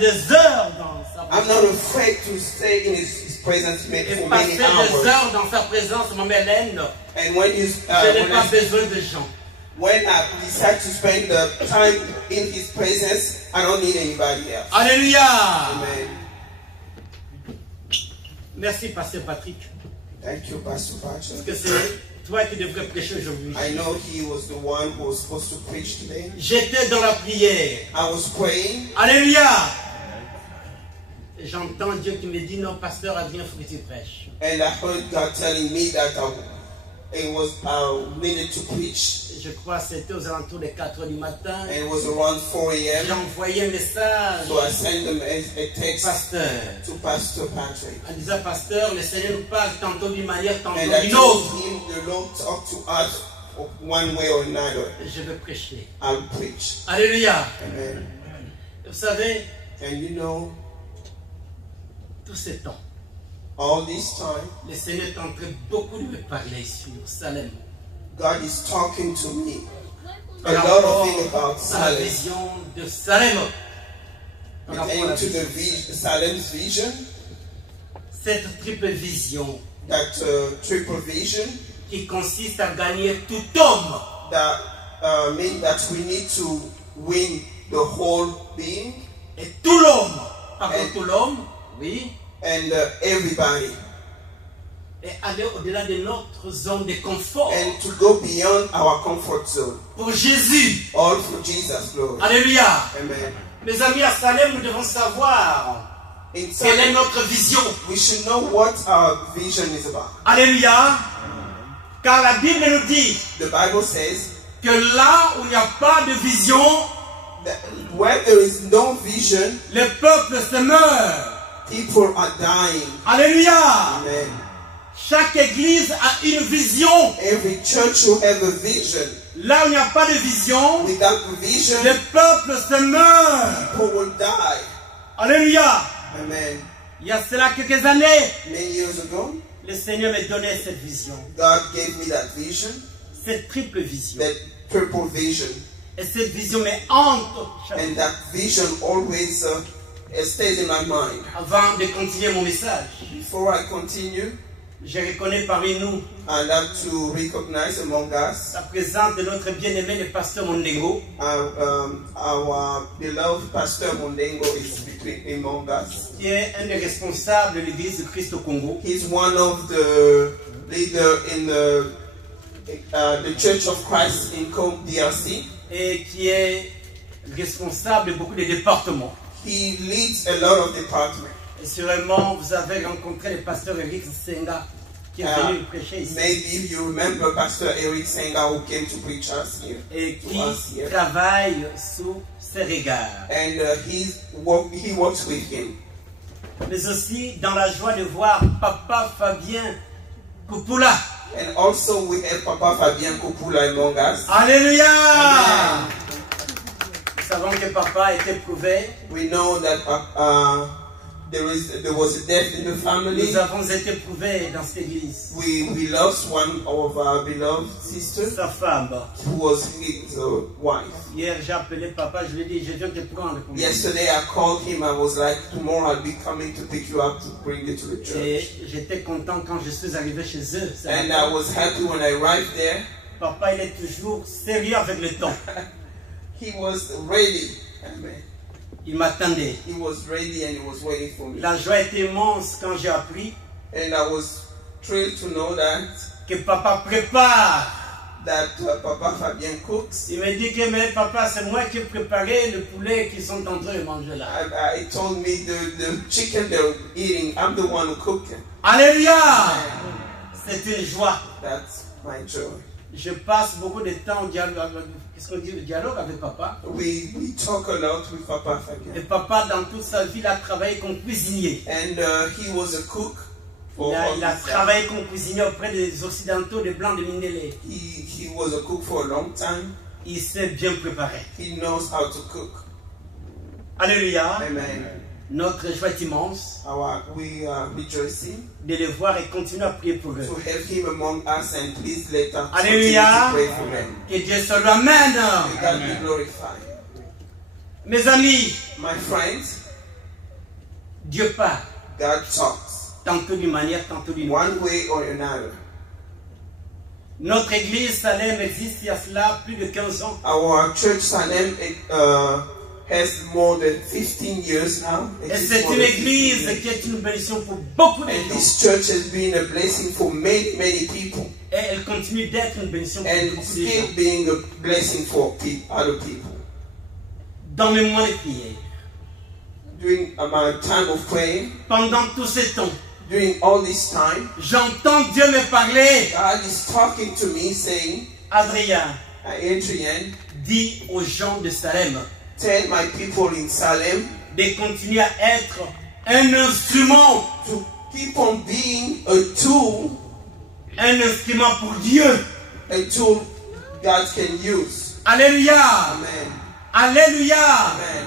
Des heures dans sa I'm présence. not afraid to stay in His presence Et for passer many des hours. heures dans sa présence, maman Hélène, And when you, je n'ai pas besoin de gens. when I decide to spend the time in His presence, I don't need anybody else. Alléluia. Amen. Merci, Pasteur Patrick. Thank you, Pastor Parce Patrick. que c'est toi qui devrais prêcher aujourd'hui. I know he was the one who was supposed to preach today. J'étais dans la prière. I was praying, Alléluia. Et j'entends Dieu qui me dit, non, pasteur, viens, faut que tu prêches. and I heard God telling me that I needed to preach. Je crois que c'était aux alentours des 4 heures du matin. And it was around 4 J'ai a.m. envoyé un message So I sent them a text pasteur, to Pastor Patrick. en disant, pasteur, le Seigneur nous parle tantôt d'une manière, tantôt And I d'une told autre. him, the Lord talked to us one way or another. Je veux prêcher. I'll preach. Alléluia. Amen. Vous savez, And you know, tout ce temps, all this time, le Seigneur est en train beaucoup de me parler sur Salem. God is talking to me a Par lot rapport of things about à la Salem. vision de Salem. Par rapport à la Into the vision. Salem's vision, Cette triple vision that triple vision, qui consiste à gagner tout homme. that means that we need to win the whole being Et tout l'homme. Pardon, Et- tout l'homme, oui. and everybody, Et aller au-delà de notre zone de confort. and to go beyond our comfort zone, Pour Jésus. all for Jesus' glory. Alléluia. Amen. Mes amis, à Salem, nous devons savoir In quelle est Salem, notre vision. we should know what our vision is about. Alléluia. Car la Bible nous dit The Bible says que là où il n'y a pas de vision, that where there is no vision, le peuple se meurt. people are dying. Alléluia. Amen. Chaque église a une vision. Every church will have a vision. Là où il n'y a pas de vision, Without vision, le peuple se meurt. people will die. Alléluia. Amen. Il y a cela quelques années, Many years ago, le Seigneur me donnait cette vision. God gave me that vision, Cette triple vision. that triple vision. Et cette vision me hante chaque And that vision always stays in my mind. Avant de continuer mon message, Before I continue, je reconnais parmi nous I'd like to recognize among us la présence de notre bien-aimé, le pasteur Mondengo, our beloved Pastor Mondengo is among us. qui est un des responsables de l'Église de Christ au Congo. He's one of the leader in the Church of Christ in Congo DRC. Et qui est responsable de beaucoup de départements. He leads a lot of departments. Et sûrement, vous avez rencontré le pasteur Eric Senga, qui est venu prêcher ici. Maybe you remember Pastor Eric Senga who came to preach us here. Et to qui us here. travaille sous ses regards. And he works with him. Mais aussi dans la joie de voir Papa Fabien Kupula. And also we have Papa Fabien Kupula among us. Alléluia! Amen. Nous savons que Papa a été prouvé. We know that there was a death in the family. Nous avons été prouvés dans cette église. We lost one of our beloved sisters Sa femme. who was his wife. Hier, j'ai appelé Papa, je lui ai dit, je viens te prendre. Pour Yesterday I called him. I was like, tomorrow I'll be coming to pick you up to bring you to the Et church. j'étais content quand je suis arrivé chez eux. And I was happy when I arrived there. Papa, il est toujours sérieux avec le temps. He was ready. Amen. Il m'attendait. He was ready and he was waiting for me. La joie était immense quand j'ai appris And I was thrilled to know que Papa prépare. that Papa Fabien cooks. Il me dit que mais papa, c'est moi qui ai préparé le poulet qu'ils sont en train de manger là. He told me the chicken they're eating, I'm the one who cooked it. Alléluia! C'est une joie. That's my joy. Je passe beaucoup de temps au dialogue, qu'est-ce qu'on dit, le dialogue avec papa. We talk a lot with Papa Et Fabien. papa, dans toute sa vie, il a travaillé comme cuisinier. And he was a cook for Il a his life. travaillé comme cuisinier auprès des Occidentaux, des Blancs de Mindélé. He was a cook for a long time. Il s'est bien préparé. He knows how to cook. Alléluia. Amen. Notre joie est immense We are rejoicing de les voir et continuer à prier pour eux. to have him among us, and please let us continue Alléluia. to pray for them. Que Dieu soit l'amène. May God be glorified. Mes amis, My friends, Dieu parle. God talks. Tantôt d'une manière, tantôt d'une autre. One way or another. Notre église Salem existe il y a cela plus de 15 ans. Our church Salem has more than 15 years now. Et c'est une église qui est une bénédiction pour beaucoup de And gens. this church has been a blessing for many, many people. Et elle continue d'être une bénédiction pour And beaucoup de gens. still being a blessing for other people. Dans mes mois de prière, During my time of praying, pendant tous ces temps, during all this time, j'entends Dieu me parler. God is talking to me saying, Adrien, Adrian, dis aux gens de Salem tell my people in Salem de continuer à être un instrument to keep on being a tool pour Dieu. a tool God can use. Alléluia. Amen. Alléluia. Amen.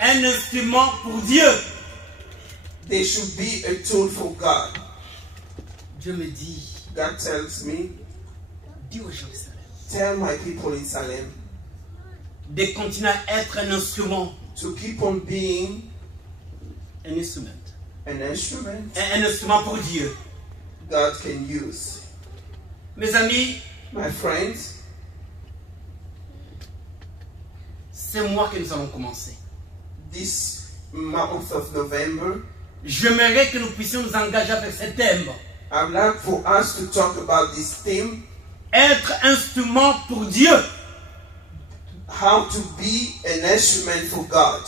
Un instrument pour Dieu. They should be a tool for God. Dieu me dit, God tells me, dis aux gens de Salem tell my people in Salem de continuer à être un instrument. to keep on being Un instrument. an instrument Un instrument pour Dieu. God can use. Mes amis, My friends, c'est moi que nous allons commencer. this month of November, J'aimerais que nous puissions nous engager avec ce thème. I'd like for us to talk about this theme, Être instrument pour Dieu. how to be an instrument for God.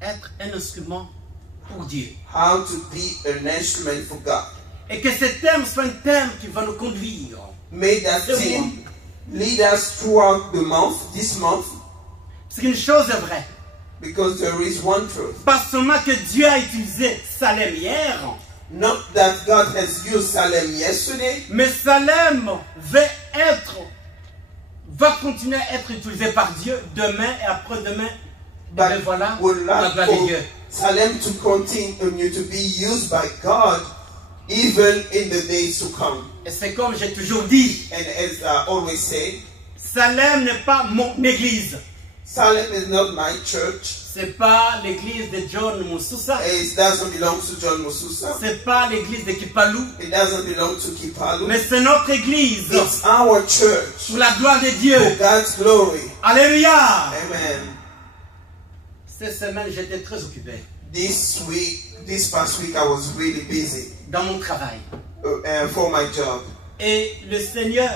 Être un instrument pour Dieu. How to be an instrument for God. Et que ce thème soit un thème qui va nous conduire. May that C'est theme lead us throughout the month, this month, Parce qu'une chose est vraie. because there is one truth. Pas seulement que Dieu a utilisé Salem hier, Not that God has used Salem yesterday, mais Salem va continuer à être utilisé par Dieu demain et après-demain. Et bien but voilà, would la like gloire de for Dieu. Salem to continue to be used by God even in the days to come. Et c'est comme j'ai toujours dit, And as I always say, Salem n'est pas mon église. Salem is not my church. C'est pas l'église de John Moussoussa. It doesn't belong to John Mususa. C'est pas l'église de Kipalou. It doesn't belong to Kipalu. Mais c'est notre église. It's our church. Pour la gloire de Dieu. For God's glory. Alléluia. Amen. Cette semaine, j'étais très occupé This past week, I was really busy dans mon travail. for my job. Et le Seigneur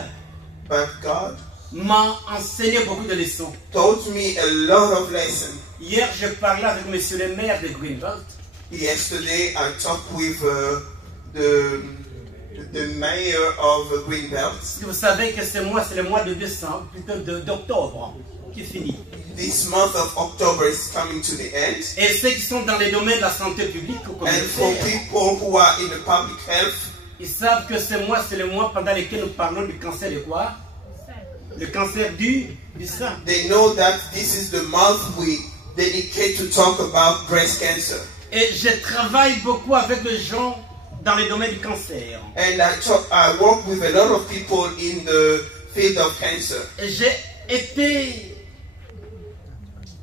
But God m'a enseigné beaucoup de leçons. taught me a lot of lessons. Hier, je parlais avec monsieur le maire de Greenbelt. Yesterday, I talked with the mayor of Greenbelt. Parce que vous savez que ce mois, c'est le mois de décembre, plutôt d'octobre, qui finit. This month of October is coming to the end. Et ceux qui sont dans les domaines de la santé publique ou And for communautaire, people who are in the public health, ils savent que ce mois, c'est le mois pendant lequel nous parlons du cancer de quoi? Le cancer du sein. they know that this is the month we dedicate to talk about breast cancer. Et je travaille beaucoup avec les gens dans les domaines du cancer. And I work with a lot of people in the field of cancer. Et j'ai été...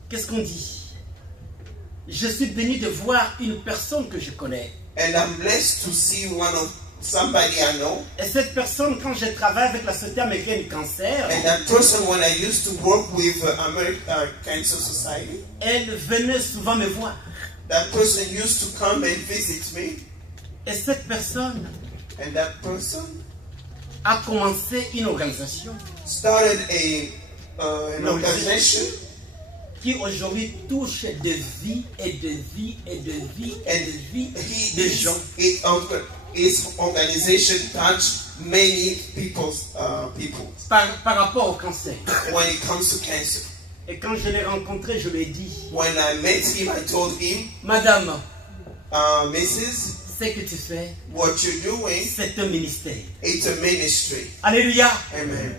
Qu'est-ce qu'on dit? Je suis béni de voir une personne que je connais. And I'm blessed to see somebody I know. Et cette personne, quand je travaille avec la Société américaine du cancer, And that person, when I used to work with American Cancer Society, elle venait souvent me voir. that person used to come and visit me. Et cette personne And that person a commencé une organisation started an organization. Qui aujourd'hui touche de vie et de vie et de vie et de vie de gens. His organization touched many people Par rapport au cancer. when it comes to cancer. Et quand je l'ai rencontré, je lui ai dit, When I met him, I told him, Madame, Mrs., ce que tu fais, what you're doing, c'est un ministère. it's a ministry. Alléluia. Amen.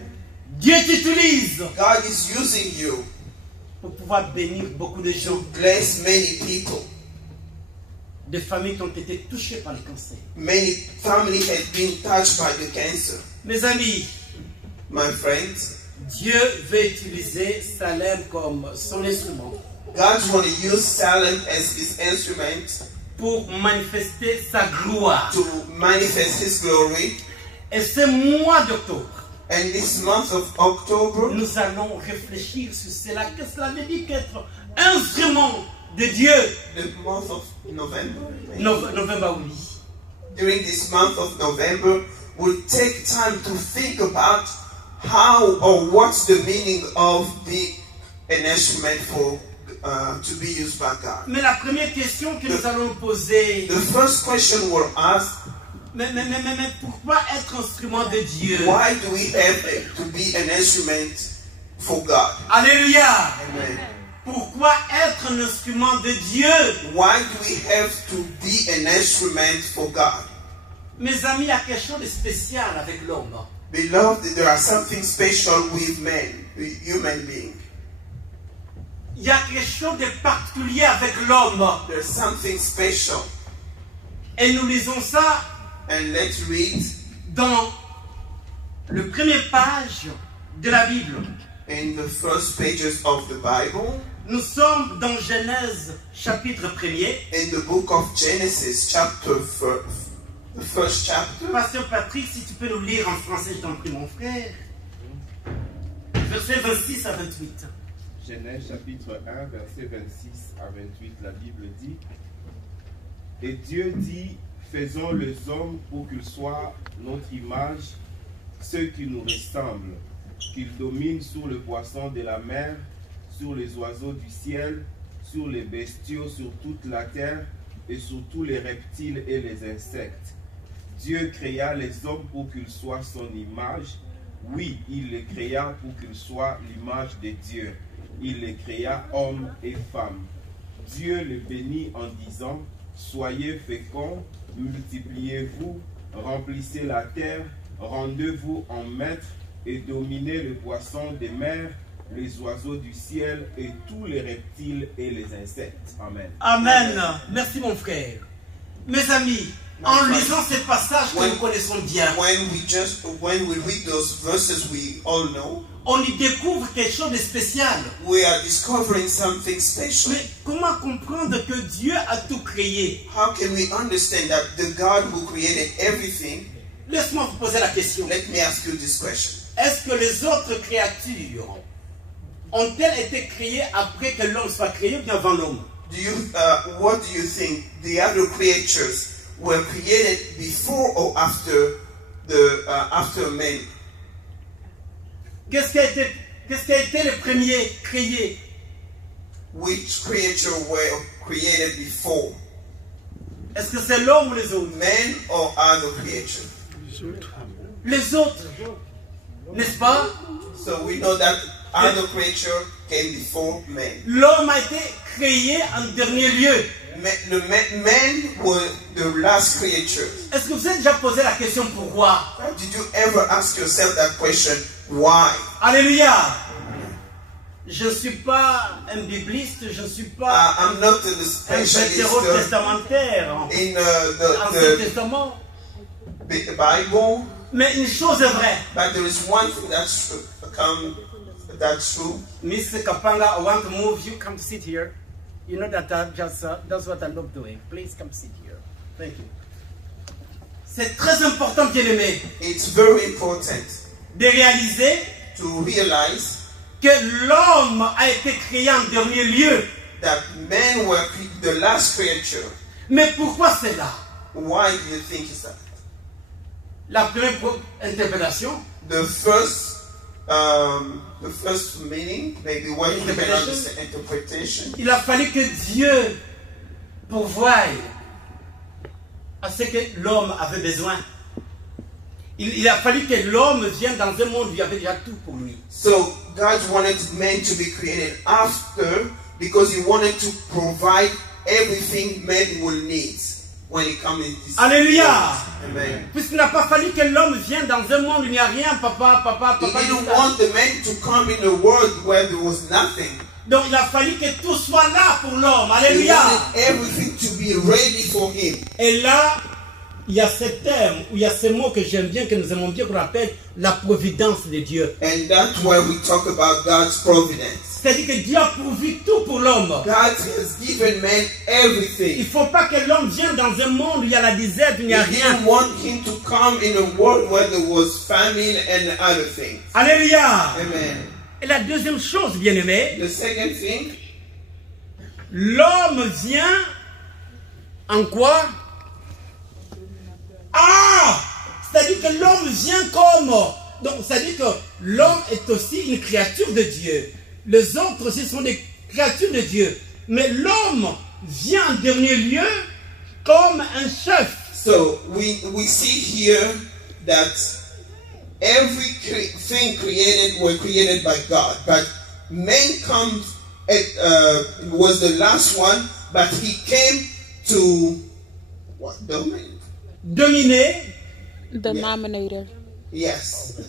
Dieu t'utilise God is using you pour pouvoir bénir beaucoup de gens, to bless many people. des familles qui ont été touchées par le cancer. Many families have been touched by the cancer. Mes amis, My friends, Dieu veut utiliser Salem comme son instrument God want to use talent as his instrument pour manifester sa gloire. to manifest his glory. Et ce mois d'octobre, And this month of October, nous allons réfléchir sur cela. Qu'est-ce que cela veut dire qu'être instrument de Dieu? the month of November, Novembre, oui. during this month of November, we'll take time to think about how or what's the meaning of being an instrument for to be used by God. Mais la première question que nous allons poser, The first question we'll ask: mais pourquoi être instrument de Dieu? why do we have to be an instrument for God? Alléluia! Amen. Pourquoi être un instrument de Dieu? Why do we have to be an instrument for God? Mes amis, il y a quelque chose de spécial avec l'homme. Beloved, there are something special with men, with human beings. Il y a quelque chose de particulier avec l'homme. There's something special. Et nous lisons ça And let's read dans le premier page de la Bible. in the first pages of the Bible, Nous sommes dans Genèse chapitre 1er. in the book of Genesis, the first chapter. Pasteur Patrick, si tu peux nous lire en français, je t'en prie, mon frère. Versets 26 à 28. Genèse chapitre 1, verset 26 à 28, la Bible dit: Et Dieu dit, faisons les hommes pour qu'ils soient notre image, ceux qui nous ressemblent, qu'ils dominent sur le poisson de la mer, sur les oiseaux du ciel, sur les bestiaux, sur toute la terre, et sur tous les reptiles et les insectes. Dieu créa les hommes pour qu'ils soient son image. Oui, il les créa pour qu'ils soient l'image de Dieu. Il les créa hommes et femmes. Dieu les bénit en disant: soyez féconds, multipliez-vous, remplissez la terre, rendez-vous en maîtres et dominez les poissons des mers, les oiseaux du ciel et tous les reptiles et les insectes. Amen. Amen. Merci, mon frère. Mes amis, en lisant ces passages que nous connaissons bien, When we read those verses we all know, on y découvre quelque chose de spécial. we are discovering something special. Mais comment comprendre que Dieu a tout créé? How can we understand that the God who created everything? Laisse-moi vous poser la question. Let me ask you this question. Est-ce que les autres créatures ont-elles été créées après que l'homme soit créé ou bien avant l'homme? What do you think? The other creatures were created before or after after man? Qu'est-ce qui a été le premier créé? Which creature were created before? Est-ce que c'est l'homme ou les autres? Man or other creatures? Les autres, n'est-ce pas? So we know that other creature came before man. L'homme a été créé en dernier lieu. Men were the last creatures. Est-ce que vous avez déjà posé la question pourquoi? Did you ever ask yourself that question? Why? Alléluia! Je ne suis pas un bibliste, je ne suis pas I'm not a un specialist vétérotestamentaire. in Ancien Testament. the Bible, Mais une chose est vraie. but there is one thing that's true. Miss Kapanga, I want to move you. Come sit here. You know that that's what I love doing. Please come sit here. Thank you. C'est très important, bien-aimé, It's very important de réaliser to realize que l'homme a été créé en dernier lieu. that men were the last creature. Mais pourquoi cela? Why do you think is that? La première interprétation, The first meaning, maybe what you can understand, interpretation. il a fallu que Dieu pourvoie à ce que l'homme avait besoin. Il a fallu que l'homme vienne dans un monde où il y avait déjà tout pour lui. So God wanted men to be created after because He wanted to provide everything men will need when He comes in this Alléluia! world. Amen. Puisqu'il n'a pas fallu que l'homme vienne dans un monde où il n'y a rien, papa. He didn't want the men to come in a world where there was nothing. Donc il a fallu que tout soit là pour l'homme. He Alléluia! wanted everything to be ready for him. Et là, il y a ce terme, ou il y a ce mot que j'aime bien, que nous aimons bien, qu'on appelle la providence de Dieu. And that's why we talk about God's providence. C'est-à-dire que Dieu a pourvu tout pour l'homme. God has given man Il ne everything. faut pas que l'homme vienne dans un monde où il y a la disette, où il n'y a He rien. didn't want him to come in a world where there was famine and other things. Alléluia. Amen. Et la deuxième chose, bien-aimé, The second thing, l'homme vient en quoi? Ah! C'est-à-dire que l'homme vient comme... Donc, c'est-à-dire que l'homme est aussi une créature de Dieu. Les autres aussi sont des créatures de Dieu. Mais l'homme vient en dernier lieu comme un chef. so we see here that everything created were created by God, but man was the last one, but he came to what domain? Dominer. Denominator. Yes,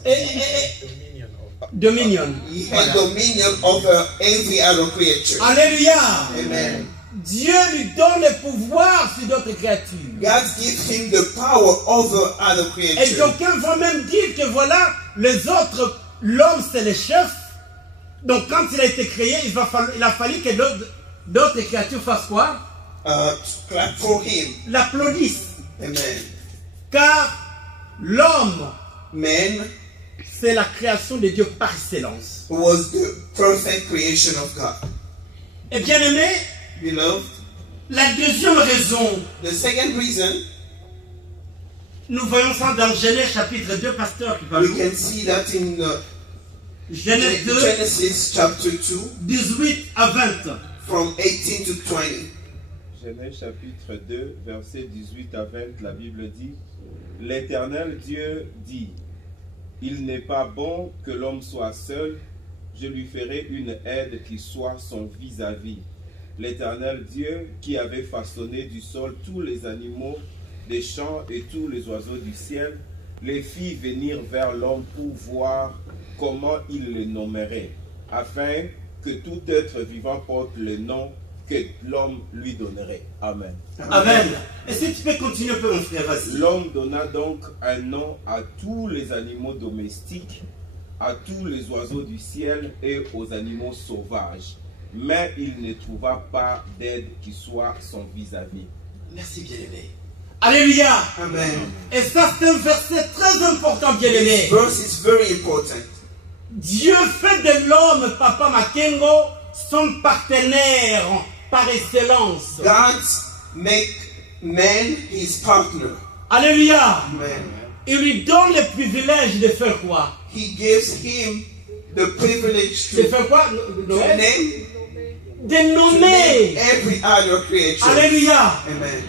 Dominion. he had dominion over every other creature. Alléluia. Amen. Dieu lui donne le pouvoir sur d'autres créatures. God gives him the power over other Et creatures. d'aucuns vont même dire que voilà, les autres, l'homme c'est le chef. Donc quand il a été créé, il a fallu que d'autres créatures fassent quoi? Clap for him. L'applaudissent. Amen. Car l'homme, Man c'est la création de Dieu par excellence. was the perfect creation of God. Et bien aimé, Beloved, la deuxième raison, the second reason, nous voyons ça dans Genèse chapitre 2, pasteur qui we parle. can see that in Genèse 2, Genesis chapter 2, 18 à 20. from 18 to 20. Genèse chapitre 2, versets 18 à 20, la Bible dit: L'Éternel Dieu dit, il n'est pas bon que l'homme soit seul, je lui ferai une aide qui soit son vis-à-vis. L'Éternel Dieu, qui avait façonné du sol tous les animaux des champs et tous les oiseaux du ciel, les fit venir vers l'homme pour voir comment il les nommerait, afin que tout être vivant porte le nom que l'homme lui donnerait. Amen. Amen. Et si tu peux continuer un peu, mon frère, vas-y. L'homme donna donc un nom à tous les animaux domestiques, à tous les oiseaux du ciel et aux animaux sauvages. Mais il ne trouva pas d'aide qui soit son vis-à-vis. Merci, bien-aimé. Alléluia. Amen. Et ça, c'est un verset très important, This bien-aimé. verse is very important. Dieu fait de l'homme, Papa Makengo, son partenaire par excellence. God make man his partner. Alléluia. Amen. Il lui donne le privilège de faire quoi? He gives him the privilege De to faire quoi? name, De to nommer. name every other creature. Alléluia. Amen.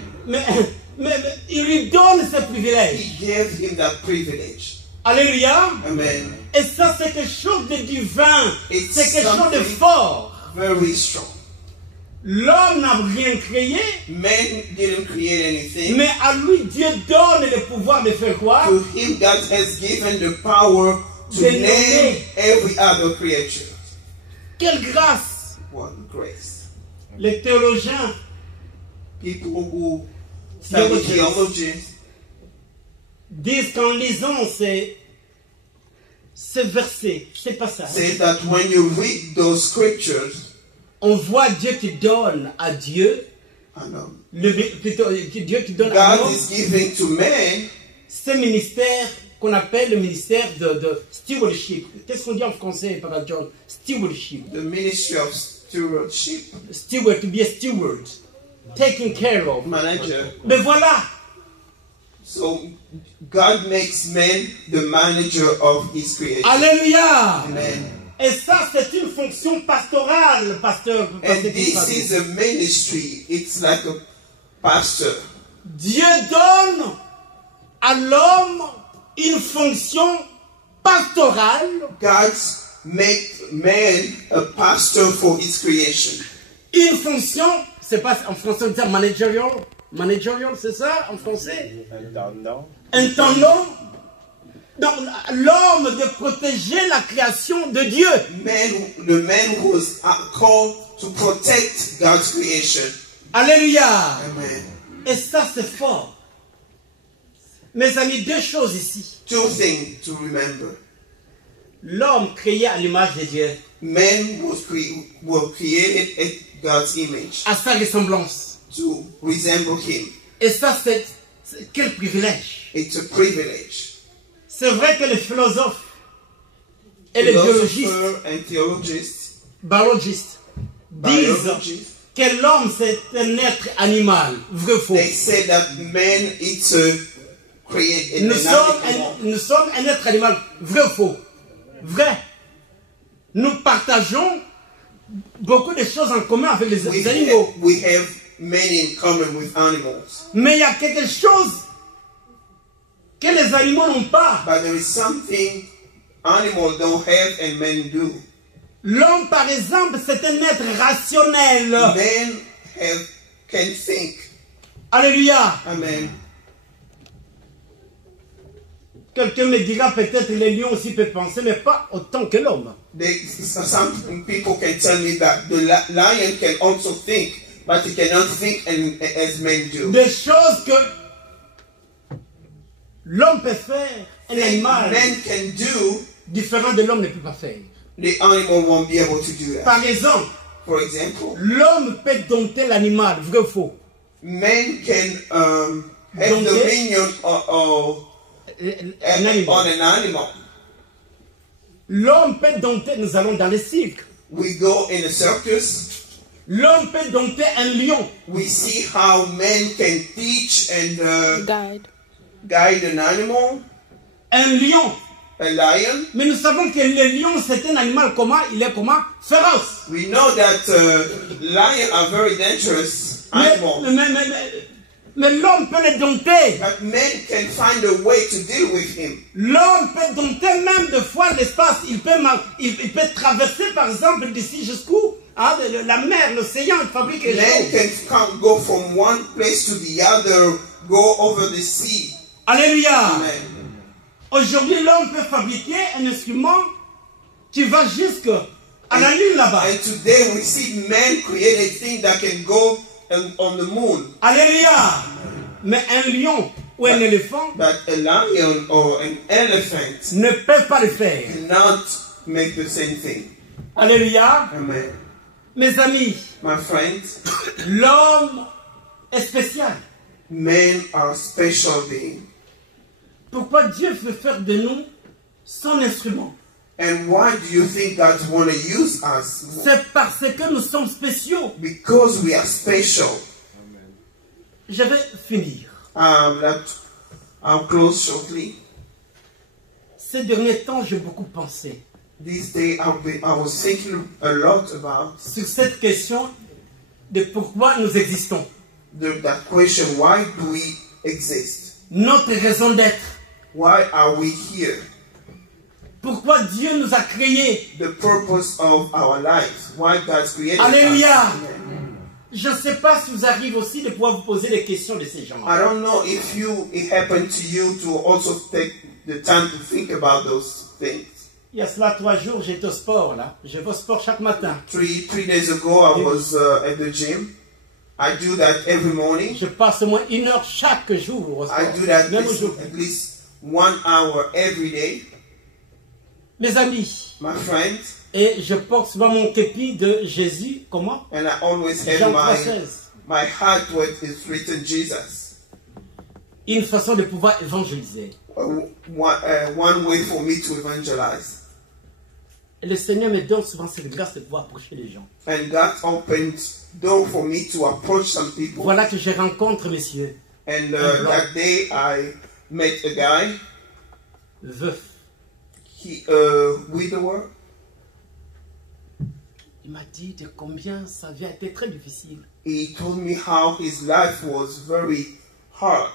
Mais il lui donne ce privilège. He gave him that privilege. Alléluia. Amen. Et ça, c'est quelque chose de divin. It's C'est quelque chose de something fort. very strong. L'homme n'a rien créé, Man didn't create anything. mais à lui, Dieu donne le pouvoir de faire quoi? To him, God has given the power to De name nommer. every other creature. Quelle grâce! What grace. Les théologiens People who study Theologians. theology disent qu'en lisant ces versets, ces passages, say that when you read those scriptures, on voit Dieu qui donne à Dieu, plutôt Dieu qui donne à God l'homme is giving to man ce ministère qu'on appelle le ministère de stewardship. Qu'est-ce qu'on dit en français, Papa John? Stewardship. the ministry of stewardship, Steward, to be a steward. Taking care of. manager. Mais voilà, So God makes man the manager of his creation. alléluia. Amen. Et ça, c'est une fonction pastorale, pasteur. And this is a ministry. It's like a pastor. Dieu donne à l'homme une fonction pastorale, God make man a pastor for his creation. une fonction, c'est pas en français on dit managerial, c'est ça en français? Intendant. Donc l'homme de protéger la création de Dieu. The man was called to protect God's creation. Alléluia. Amen. Et ça c'est fort. Mes amis, deux choses ici. Two things to remember. L'homme créé à l'image de Dieu, Man was created in God's image à sa ressemblance. to resemble Him. Et ça, quel privilège. It's a privilege. C'est vrai que les philosophes et les biologistes, Philosophers and theologians, biologistes, disent biologists, que l'homme c'est un être animal. Vrai ou faux? they say that man is created in Nous an animal. sommes un être animal. Vrai ou faux? Vrai. Nous partageons beaucoup de choses en commun avec les animaux. We have many in common with animals. Mais il y a quelque chose que les animaux n'ont pas. But there is something animals don't have and men do. L'homme, par exemple, c'est un être rationnel. Men can think. Alléluia. Amen. Quelqu'un me dira peut-être les lions aussi peuvent penser, mais pas autant que l'homme. Some people can tell me that the lion can also think, but he cannot think as men do. Des choses que l'homme peut faire, un Things animal men can do, différent de l'homme ne peut pas faire. the animal won't be able to do that. Par exemple, For example, l'homme peut dompter l'animal, vrai ou faux? men can have Dompter. dominion on Un animal. an animal. L'homme peut dompter, nous allons dans les cirques. We go in a circus. L'homme peut dompter un lion. We see how men can teach and Guide. guide an animal, Un lion. a lion. Mais nous savons que le lion, c'est un animal comment? Il est comment? Féroce. We know that lions are very dangerous Mais, animals. mais l'homme peut le dompter. But men can find a way to deal with him. L'homme peut dompter même des fois l'espace. Il peut traverser par exemple d'ici jusqu'où? Hein, la mer, l'océan, il fabrique les Men choses. can go from one place to the other, go over the sea. Alléluia. Amen. Aujourd'hui, l'homme peut fabriquer un instrument qui va jusqu'à la lune là-bas. And today we see men create a thing that can go on the moon. Alléluia. Mais un lion ou un éléphant But a lion or an elephant ne peut pas le faire. cannot make the same thing. Alléluia. Amen. Mes amis, My friends, l'homme est spécial. men are special beings. Pourquoi Dieu veut faire de nous son instrument? And why do you think God want to use us? C'est parce que nous sommes spéciaux. Because we are special. Je vais finir. I'll close shortly. Ces derniers temps, j'ai beaucoup pensé This day I was thinking a lot about sur cette question de pourquoi nous existons. that question, why do we exist? Notre raison d'être. Why are we here? Pourquoi Dieu nous a créés. The purpose of our lives. Why God created Alléluia. us. Amen. Je ne sais pas si vous arrivez aussi de pouvoir vous poser des questions de ces gens. I don't know if it happened to you to also take the time to think about those things. Il y a cela 3 jours, j'étais au sport là. Je vais au sport chaque matin. Three days ago, I was at the gym. I do that every morning. Je passe au moins 1 heure chaque jour au sport. I do that Même aujourd'hui. at least 1 hour every day. Mes amis, My friends, et je porte souvent mon képi de Jésus, comment? and I always have Jean 3,16. my heart where it's written Jesus. Une façon de pouvoir évangéliser. One way for me to evangelize. Et le Seigneur me donne souvent cette grâce de pouvoir approcher les gens. And God opened door for me to approach some people. Voilà que je rencontre, messieurs, And that day I met a guy, veuf. he widower. Il m'a dit de combien sa vie a été très difficile. He told me how his life was very hard.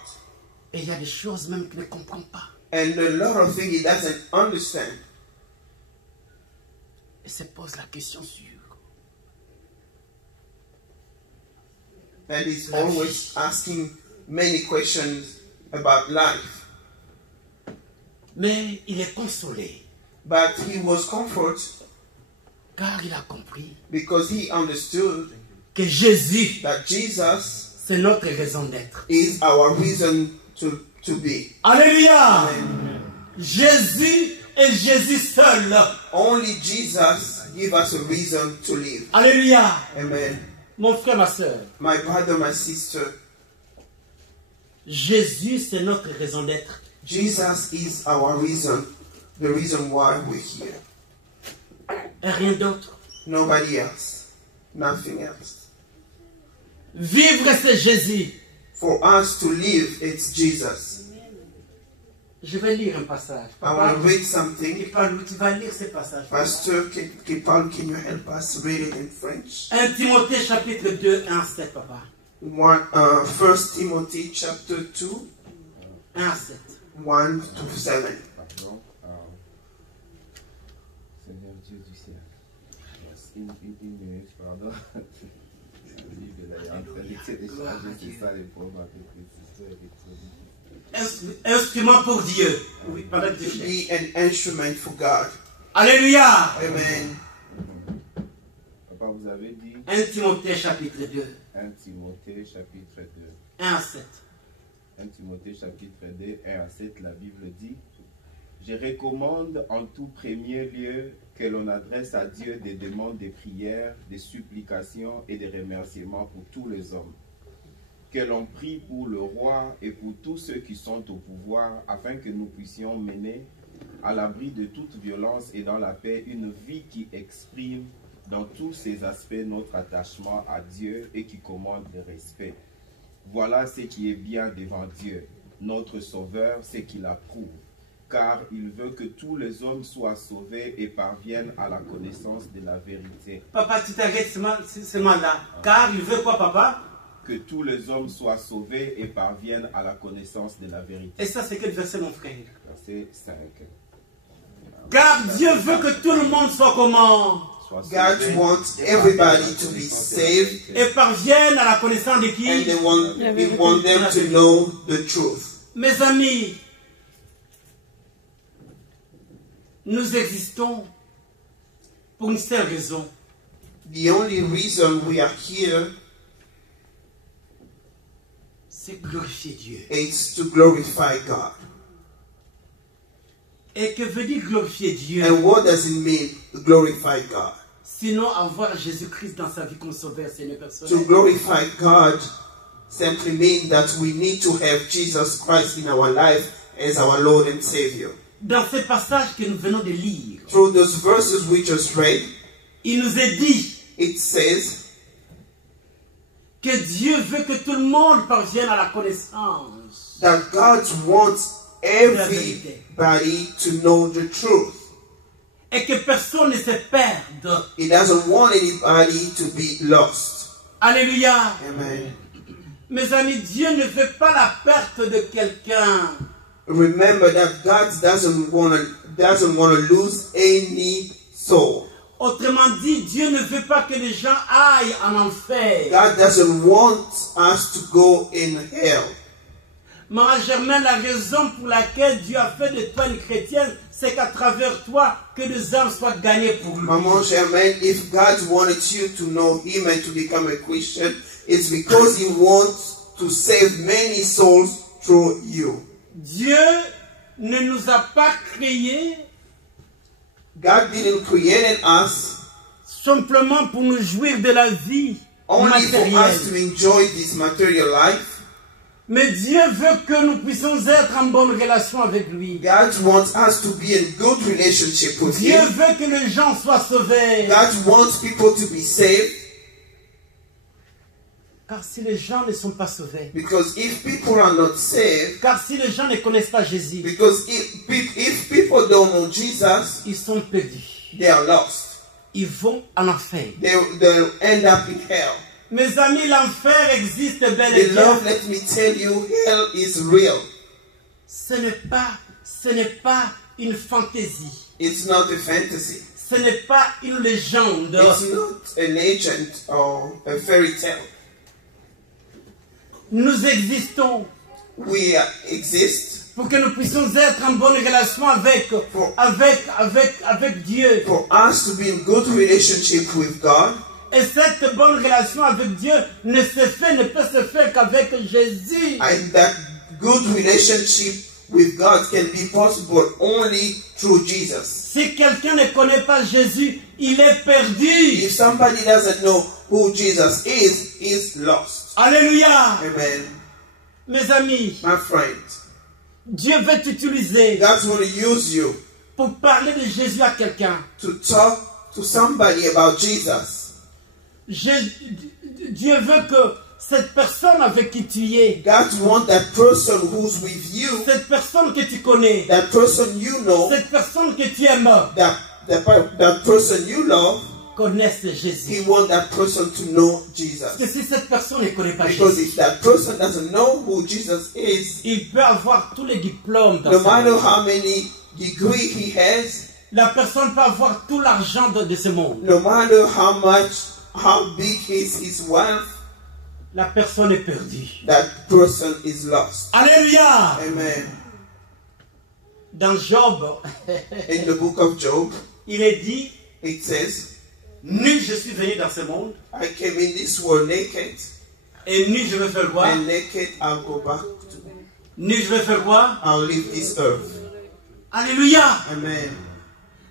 Et il y a des choses même qu'il ne comprend pas. And a lot of things he doesn't understand. Et se pose la question sur And he's always asking many questions about life. mais il est consolé. But he was comforted Car il a compris because he understood que Jésus, that Jesus c'est notre raison d'être. is our reason to to be. Alléluia. Amen. Jésus et Jésus seul. Only Jesus give us a reason to live. Alléluia. Amen. Mon frère, ma soeur, My brother, my sister, Jésus, c'est notre raison d'être. Jesus is our reason, the reason why we're here. Et rien d'autre. Nobody else. Nothing else. Vivre, c'est Jésus. For us to live, it's Jesus. Je vais lire un passage. I want Papa, to read something. tu vas lire ce passage. Pastor Kipal, can you help us read it in French? 1 Timothée chapitre 2, 1, 7, papa. 1 Timothy chapter 2, 1, 7. 1 to 7. Pardon. Seigneur Dieu du ciel. Une minute, pardon. Le livre est en train de télécharger, c'est ça les problèmes avec les systèmes électroniques. Instrument pour Dieu. Oui, pendant que To tu cherches. be an instrument for God. Alléluia. Amen. Papa, vous avez dit 1 Timothée chapitre 2, 1 Timothée chapitre 2. 1 à 7. 1 Timothée chapitre 2, 1 à 7, la Bible dit: Je recommande en tout premier lieu que l'on adresse à Dieu des demandes de prières, des supplications et des remerciements pour tous les hommes. Que l'on prie pour le roi et pour tous ceux qui sont au pouvoir, afin que nous puissions mener à l'abri de toute violence et dans la paix une vie qui exprime dans tous ses aspects notre attachement à Dieu et qui commande le respect. Voilà ce qui est bien devant Dieu, notre Sauveur, ce qu'il approuve, car il veut que tous les hommes soient sauvés et parviennent à la connaissance de la vérité. Papa, tu t'arrêtes seulement là. Car il veut quoi, papa? Que tous les hommes soient sauvés et parviennent à la connaissance de la vérité. Et ça, c'est quel verset, mon frère? Verset 5. Car Dieu veut que tout le monde soit comment? Sois God sauvé. wants everybody to be saved, Et parviennent à la connaissance de and qui? He want them to know the truth. Mes amis, nous existons pour une seule raison. The only reason we are here C'est glorifier Dieu. is to glorify God. Et que veut dire glorifier Dieu? And what does it mean, glorify God? Sinon avoir Jésus-Christ dans sa vie comme sauveur, Seigneur To personnel. glorify God simply means that we need to have Jesus Christ in our life as our Lord and Savior. Dans ce passage que nous venons de lire, Through those verses we just read, il nous est dit it says que Dieu veut que tout le monde parvienne à la connaissance. that God wants everybody to know the truth. Et que personne ne se perde. He doesn't want anybody to be lost. Alléluia. Amen. Mes amis, Dieu ne veut pas la perte de quelqu'un. Remember that God doesn't want to lose any soul. Autrement dit, Dieu ne veut pas que les gens aillent en enfer. God doesn't want us to go in hell. Maman Germaine, la raison pour laquelle Dieu a fait de toi une chrétienne, c'est qu'à travers toi, que des âmes soient gagnées pour lui. Maman Germaine, if God wanted you to know Him and to become a Christian, it's because He wants to save many souls through you. Dieu ne nous a pas créés God didn't create us simplement pour nous jouir de la vie only for us to matérielle. enjoy this material life. Mais Dieu veut que nous puissions être en bonne relation avec lui. God wants us to be in good relationship with Dieu Him. veut que les gens soient sauvés. God wants people to be saved, Car si les gens ne sont pas sauvés, because if people are not saved, car si les gens ne connaissent pas Jésus, because if people don't know Jesus, ils sont perdus. they are lost. Ils vont en enfer. They'll end up in hell. Mes amis, l'enfer existe bel et bien. Beloved, let me tell you, hell is real. Ce n'est pas une fantaisie. It's not a fantasy. Ce n'est pas une légende. It's not a legend or a fairy tale. Nous existons We exist pour que nous puissions être en bonne relation avec Dieu. for us to be in good relationship with God. Et cette bonne relation avec Dieu ne peut se faire qu'avec Jésus. And that good relationship with God can be possible only through Jesus. Si quelqu'un ne connaît pas Jésus, il est perdu. If somebody doesn't know who Jesus is, he's lost. Alléluia. Amen. Mes amis, My friend, Dieu veut t'utiliser God's going to use you pour parler de Jésus à quelqu'un. to talk to somebody about Jesus. Dieu veut que cette personne avec qui tu es, God wants that person who's with you, cette personne que tu connais, that person you know, cette personne que tu aimes, that person you love. connaisse Jésus. He wants that person to know Jesus. Parce que si cette personne ne connaît pas Because Jésus, if that person doesn't know who Jesus is, il peut avoir tous les diplômes dans no sa matter vie. how many degrees he has, La personne peut avoir tout l'argent de ce monde. no matter how big is his wealth, La personne est perdue. that person is lost. Alléluia. Amen. Dans Job, In the book of Job, il est dit, it says, nu je suis venu dans ce monde, I came in this world naked, et nu je vais faire quoi? and naked I'll go back to, Nu je vais faire quoi? I'll leave this earth. Alléluia. Amen.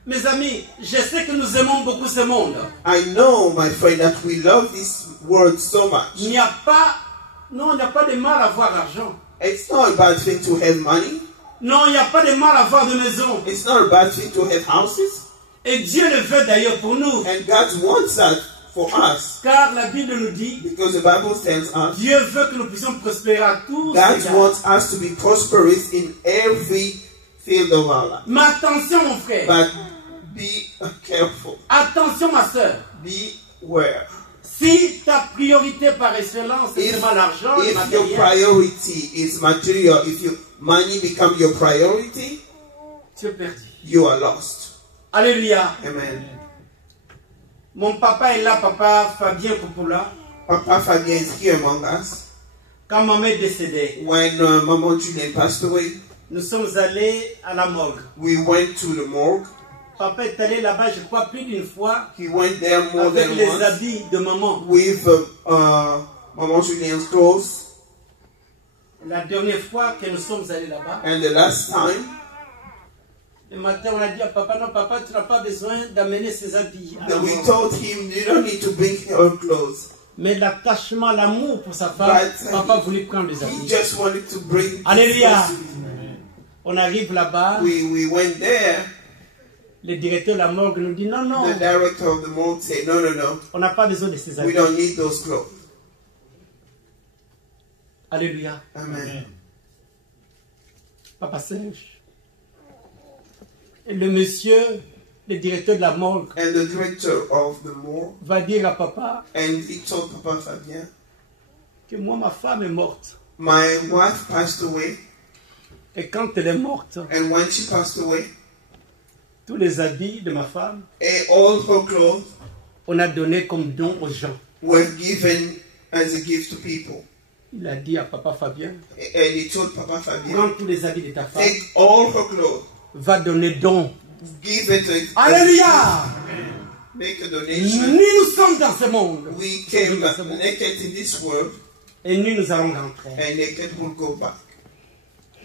Mes amis, je sais que nous aimons beaucoup ce monde. I know, my friend, that we love this world so much. Il n'y a pas de mal à avoir l'argent. It's not a bad thing to have money. Non, il n'y a pas de mal à avoir de maison. It's not a bad thing to have houses. Et Dieu le veut d'ailleurs pour nous. And God wants that for us. Car la Bible nous dit, Because the Bible tells us Dieu veut que nous puissions prospérer à tous. God wants us to be prosperous in every field of our life. Mais attention mon frère. But be careful. Attention ma soeur. Beware. Si ta priorité par excellence c'est seulement l'argent, le If your matériel, priority is material, if your money become your priority, tu es perdu. you are lost. Alléluia. Amen. Mon papa est là, papa Fabien Popoula. Papa Fabien is here among us. Quand maman est décédée, When Maman Julien passed away, nous sommes allés à la morgue. we went to the morgue. Papa est allé là-bas, je crois, plus d'une fois, He went there more avec than les once habits de maman. with Maman Julien's clothes. La dernière fois que nous sommes allés là-bas, And the last time, le matin, on a dit à papa, non, papa, tu n'as pas besoin d'amener ces habits. à la we morgue. told him, you don't need to bring her clothes. Mais l'attachement, l'amour pour sa femme, But papa voulait prendre les He habits. just wanted to bring. Alléluia. On arrive là-bas, We went there. le directeur de la morgue nous dit, non, non, The director of the morgue said, no, on n'a pas besoin de ces we habits. don't need those clothes. Alléluia. Amen. Papa Serge. Et le monsieur, le directeur de la morgue, And the director of the morgue, va dire à papa and he told Papa Fabien, que moi, ma femme est morte. my wife passed away, Et quand elle est morte, and when she passed away, tous les habits de ma femme, and all her clothes on a donné comme don aux gens. were given as a gift to people. Il a dit à papa Fabien, And he told Papa Fabien, prends tous les habits de ta femme, take all her clothes, va donner don. give it to Alléluia! make a donation. Nous sommes dans ce monde. We came naked in this world, Et nous allons rentrer. and naked will go back.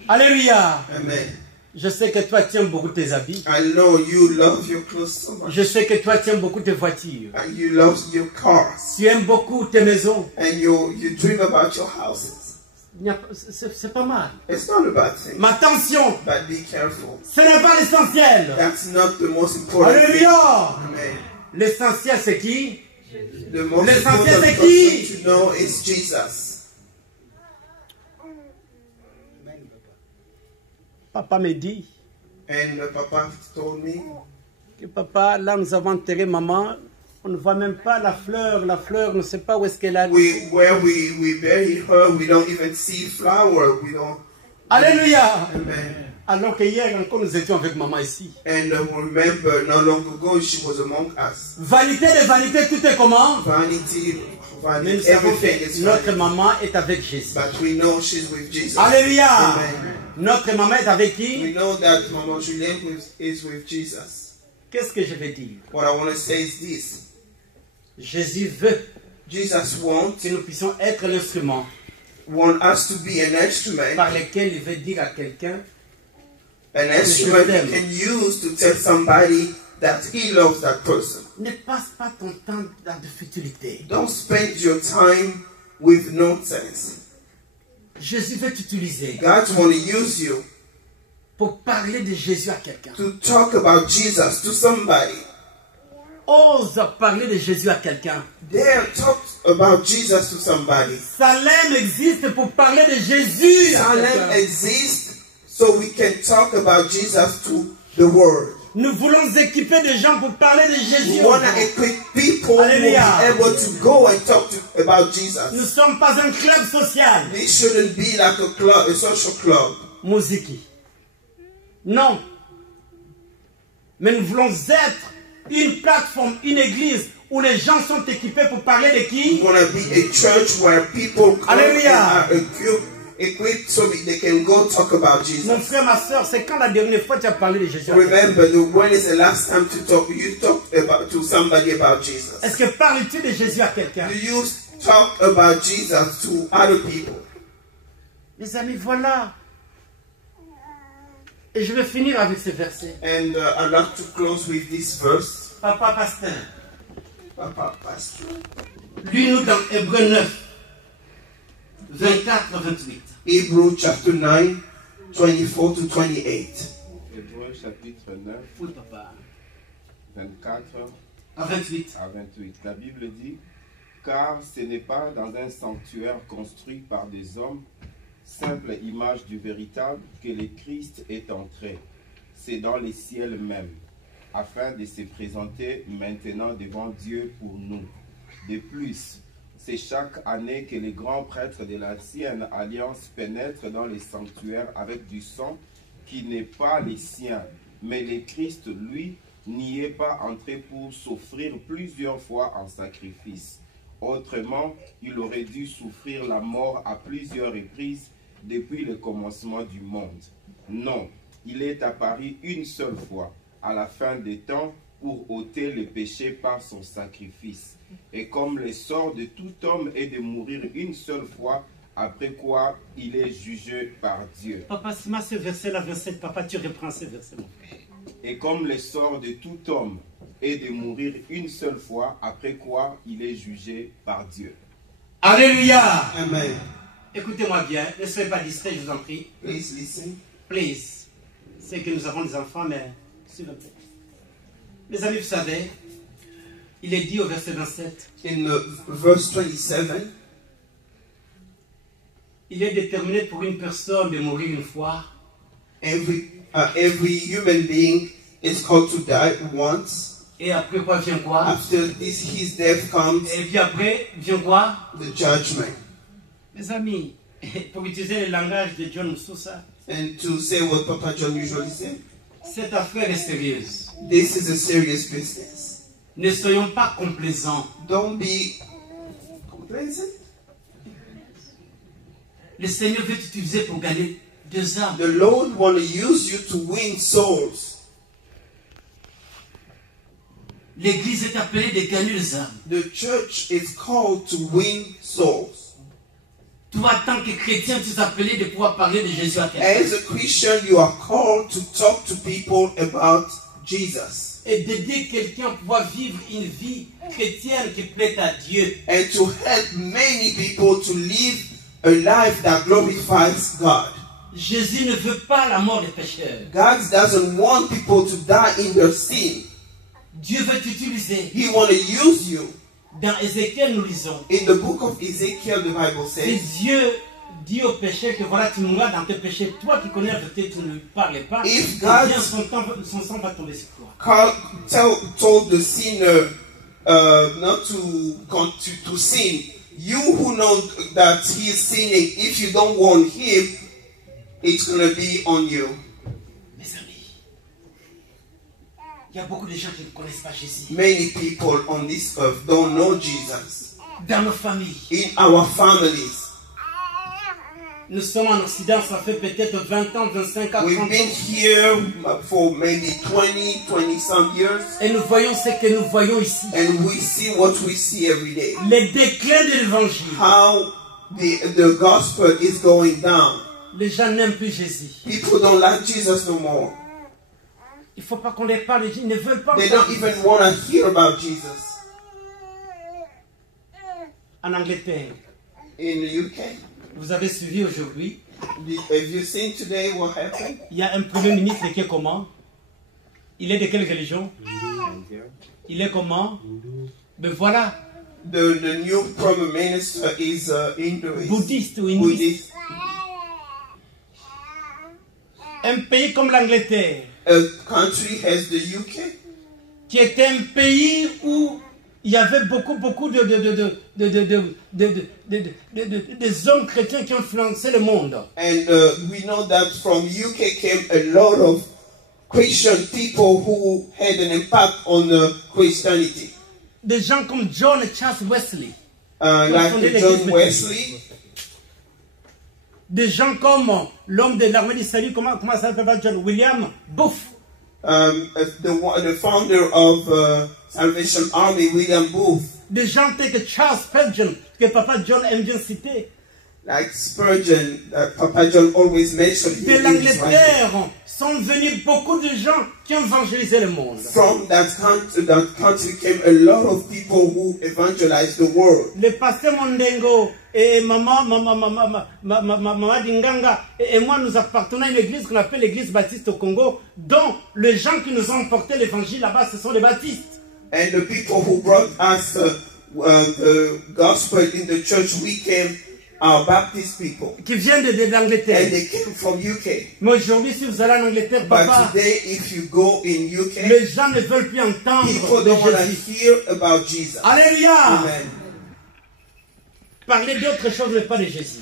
Alléluia! Amen. Je sais que toi tu aimes beaucoup tes habits. I know you love your clothes so much. Je sais que toi tu aimes beaucoup tes voitures. And you love your cars. Tu aimes beaucoup tes maisons. And you dream about your houses. C'est pas mal. It's not a bad thing. Mais attention, But be careful. ce n'est pas l'essentiel. That's not the most important thing. Alléluia! Amen. L'essentiel c'est qui? The most L'essentiel, important c'est qui? person to know is Jesus. Papa me dit And Papa told me, que papa, là nous avons enterré maman. On ne voit même pas la fleur. La fleur, on ne sait pas où est-ce qu'elle est. where we buried her, we don't even see flower. We don't. Alléluia! Amen. Alors que hier encore nous étions avec maman ici. And remember, not long ago, she was among us. Vanité de vanité, tout est comment? Vanity, Mais nous savons everything que is notre vanity. maman est avec Jésus. But we know she's with Jesus. Alléluia! Amen. Notre maman est avec We qui? know that Mama Julien is with Jesus. Qu'est-ce que je vais dire? What I want to say is this. Jésus veut Jesus wants que nous puissions être l'instrument want us to be an instrument, par lesquels il veut dire à quelqu'un, an instrument you can use to tell somebody that he loves that person. ne passe pas ton temps dans de futilité. Don't spend your time with nonsense. Jésus veut t'utiliser God want to use you pour parler de Jésus à quelqu'un. to talk about Jesus to somebody. Ose parler de Jésus à quelqu'un. Dare talk about Jesus to somebody. Salem existe pour parler de Jésus à Salem quelqu'un. exists so we can talk about Jesus to the world. Nous voulons équiper des gens pour parler de Jésus. We want to equip people who will be Hallelujah. able to go and talk about Nous Jesus. ne sommes pas un club social. This shouldn't be like a club, a social club. Musique. Non. Mais nous voulons être une plateforme, une église où les gens sont équipés pour parler de We qui? want to be a church where people come and Hallelujah. are equipped so they can go talk about Mon Jesus. frère, ma soeur, c'est quand la dernière fois tu as parlé de Jésus? Remember, when is the last time you talked about to somebody about Jesus? Est-ce que parles-tu de Jésus à quelqu'un? Do you talk about Jesus to other people? Mes amis, voilà. Et je vais finir avec ce verset. And I'd like to close with this verse. Papa pasteur, Papa Pastor. lis-nous dans Hébreux 9, 24-28. Hebrew chapter 9, 24 to 28. Hébreux chapitre 9, Oui, papa. 24 À 28. à 28. La Bible dit, car ce n'est pas dans un sanctuaire construit par des hommes, simple image du véritable, que le Christ est entré. C'est dans les ciels même, afin de se présenter maintenant devant Dieu pour nous. De plus, c'est chaque année que les grands prêtres de l'ancienne alliance pénètrent dans les sanctuaires avec du sang qui n'est pas le sien, mais le Christ, lui, n'y est pas entré pour s'offrir plusieurs fois en sacrifice. Autrement, il aurait dû souffrir la mort à plusieurs reprises depuis le commencement du monde. Non, il est apparu une seule fois, à la fin des temps, pour ôter le péché par son sacrifice. Et comme le sort de tout homme est de mourir une seule fois, après quoi il est jugé par Dieu. Papa, c'est moi ce verset-là, 27. Papa, tu reprends ce verset, mon frère. Et comme le sort de tout homme est de mourir une seule fois, après quoi il est jugé par Dieu. Alléluia. Amen. Écoutez-moi bien, ne soyez pas distraits, je vous en prie. Please listen. Please. C'est que nous avons des enfants, mais s'il vous plaît. Mes amis, vous savez, il est dit au verset 27, In verse 27, il est déterminé pour une personne de mourir une fois, every human being is called to die once. et après quoi vient quoi? After this, his death comes Et puis après vient quoi? the judgment. Mes amis, pour utiliser le langage de John Moussoussa, And to say what Papa John usually said, cette affaire est sérieuse. this is a serious business. Ne soyons pas complaisants. Don't be complacent. Le Seigneur veut t'utiliser pour gagner 2 âmes. The Lord want to use you to win souls. L'Église est appelée de gagner les âmes. The church is called to win souls. Toi, en tant que chrétien, tu es appelé de pouvoir parler de Jésus à quelqu'un. As a Christian, you are called to talk to people about Jesus Et d'aider quelqu'un à pouvoir vivre une vie chrétienne qui plaît à Dieu. and to help many people to live a life that glorifies God. Jésus ne veut pas la mort des pécheurs. God doesn't want people to die in their sin. Dieu veut t'utiliser. He want to use you. Dans Ézéchiel, nous lisons. In the book of Ezekiel, the Bible Et says, Dieu dit au pécheur que voilà, tu mourras dans tes péchés. Toi qui connais la vérité, tu ne lui parles pas. If Eh God- bien, son sang va tomber sur toi. told the sinner not to sin. You who know that he is sinning, if you don't want him, it's going to be on you. Mes amis, il y a beaucoup de gens qui ne connaissent pas Jésus. Many people on this earth don't know Jesus. Dans nos familles, In our families, nous sommes en Occident, ça fait peut-être 20 ans, 25 ans, 30 we've ans. been here for maybe 20 some years, Et nous voyons ce que nous voyons ici. and we see what we see every day. Les déclins de l'évangile. How the gospel is going down. Les gens n'aiment plus Jésus. People don't like Jesus no more. Il ne faut pas qu'on les parle, ils ne veulent pas. They don't even want to hear about Jesus. En Angleterre, In the UK, vous avez suivi aujourd'hui, have you seen today what happened? il y a un premier ministre qui est comment? Il est de quelle religion? Il est comment? Ben voilà, The new prime minister is Hinduist. bouddhiste ou hindouiste. Buddhist. Un pays comme l'Angleterre, A country has the UK, qui était un pays où il y avait beaucoup des hommes chrétiens qui influençaient le monde. and we know that from UK came a lot of Christian people who had an impact on Christianity. Des gens comme John et Charles Wesley. Like John Wesley, Des gens comme l'homme de l'armée du salut, comment ça s'appelle John? William Booth. the founder of Salvation Army, William Booth, Des gens tels que Charles Spurgeon, que Papa John aime bien citer. like Spurgeon, Papa John always mentioned De him. l'Angleterre sont venus beaucoup de gens qui ont évangélisé le monde. From that country came a lot of people who evangelized the world. Le pasteur Mondengo et maman Dinganga et moi, nous appartenons à une église qu'on appelle l'église baptiste au Congo, dont les gens qui nous ont porté l'évangile là-bas, ce sont les baptistes. And the people who brought us the gospel in the church, we came, Baptist people. Qui viennent de And l'Angleterre. they came from UK. Mais aujourd'hui, si vous allez en Angleterre, But papa, today, if you go in UK, les gens ne veulent plus entendre people de don't want to Jésus. hear about Jesus. Alléluia! Amen. Parlez d'autre chose, mais pas de Jésus.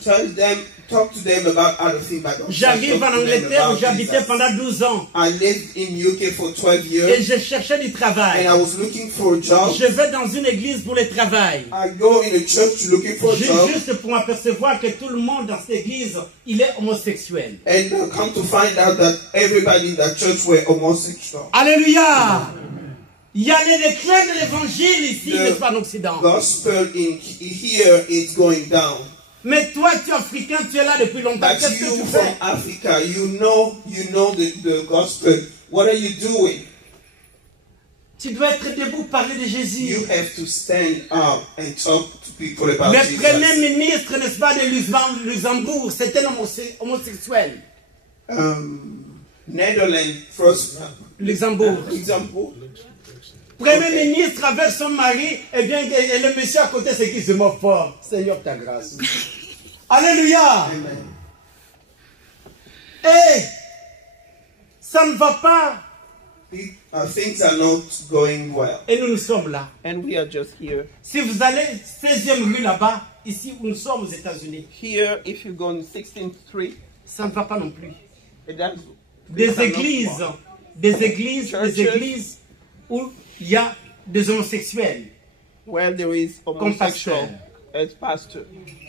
Talk to them about other things, but don't J'arrive talk en to them Angleterre où about j'habitais Jesus. pendant 12 ans. I lived in UK for 12 Et years, je cherchais du and travail. I was looking for a job. Je vais dans une église pour le travail. I go in a church looking for a job, Juste pour m'apercevoir que tout le monde dans cette église, il est homosexuel. and come to find out that everybody in that church were homosexual. Alléluia! Il y a les décrets de l'évangile ici, The n'est-ce pas, en Occident. Gospel in here is going down. Mais toi, tu es africain, tu es là depuis longtemps. But Qu'est-ce que you tu from fais? Africa, you know the gospel. What are you doing? Tu dois être debout, parler de Jésus. You have to stand up and talk to people about Le Jesus. premier ministre, n'est-ce pas, de Luxembourg, c'était un homosexuel. Netherlands first Luxembourg. example. Premier ministre avec son mari, et bien, et le monsieur à côté, c'est qui se moque fort. Seigneur, ta grâce. Alléluia. Amen. Et ça ne va pas. Things are not going well. Et nous sommes là. And we are just here. Si vous allez 16e rue là-bas, ici où nous sommes aux États-Unis, Here, if you go on 16th Street, ça ne va pas non plus. that's Des églises où il y a des homosexuels. where there is Comme pasteur. homosexual as pastor.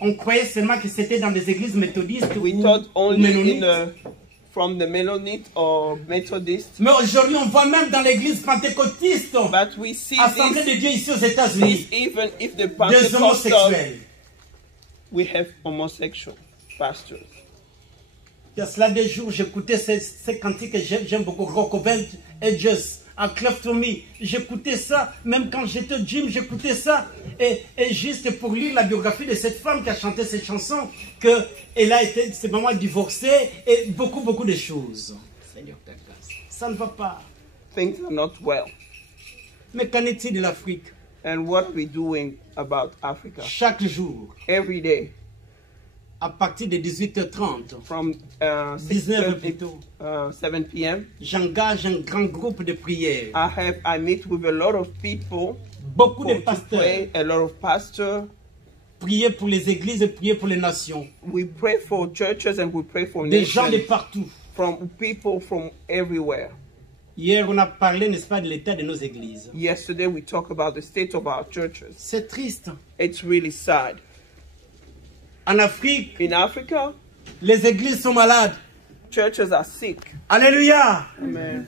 On croyait seulement que c'était dans des églises méthodistes We ou thought only mennonites. from the Mennonite or Methodist, Mais aujourd'hui, on voit même dans l'église pentecôtiste, but we see Assemblée this, de Dieu ici aux États-Unis, even if the des Pentecostal, homosexuels. we have homosexual pastors. Il y a cela des jours, j'écoutais ces cantiques que j'aime beaucoup, Rockville Edges, à Cleftomy. J'écoutais ça, même quand j'étais au gym, j'écoutais ça. Et juste pour lire la biographie de cette femme qui a chanté cette chanson, qu'elle a été, c'est maman divorcée, et beaucoup de choses. Seigneur, ta grâce. Ça ne va pas. Things are not well. Mais qu'en est-il de l'Afrique? And what are we doing about Africa? Chaque jour, Every day, à partir de 18h30, from 19h plutôt, 7 p.m., j'engage un grand groupe de prières. I meet with a lot of people Beaucoup de to pasteurs. pray, a lot of pastors. Prier pour les églises et prier pour les nations. We pray for churches and we pray for Des gens de nations, partout. from people from everywhere. Hier, on a parlé, n'est-ce pas, de l'état de nos églises. Yesterday we talked about the state of our churches. C'est triste. It's really sad. En Afrique, In Africa, les églises sont malades. churches are sick. Alléluia. Amen.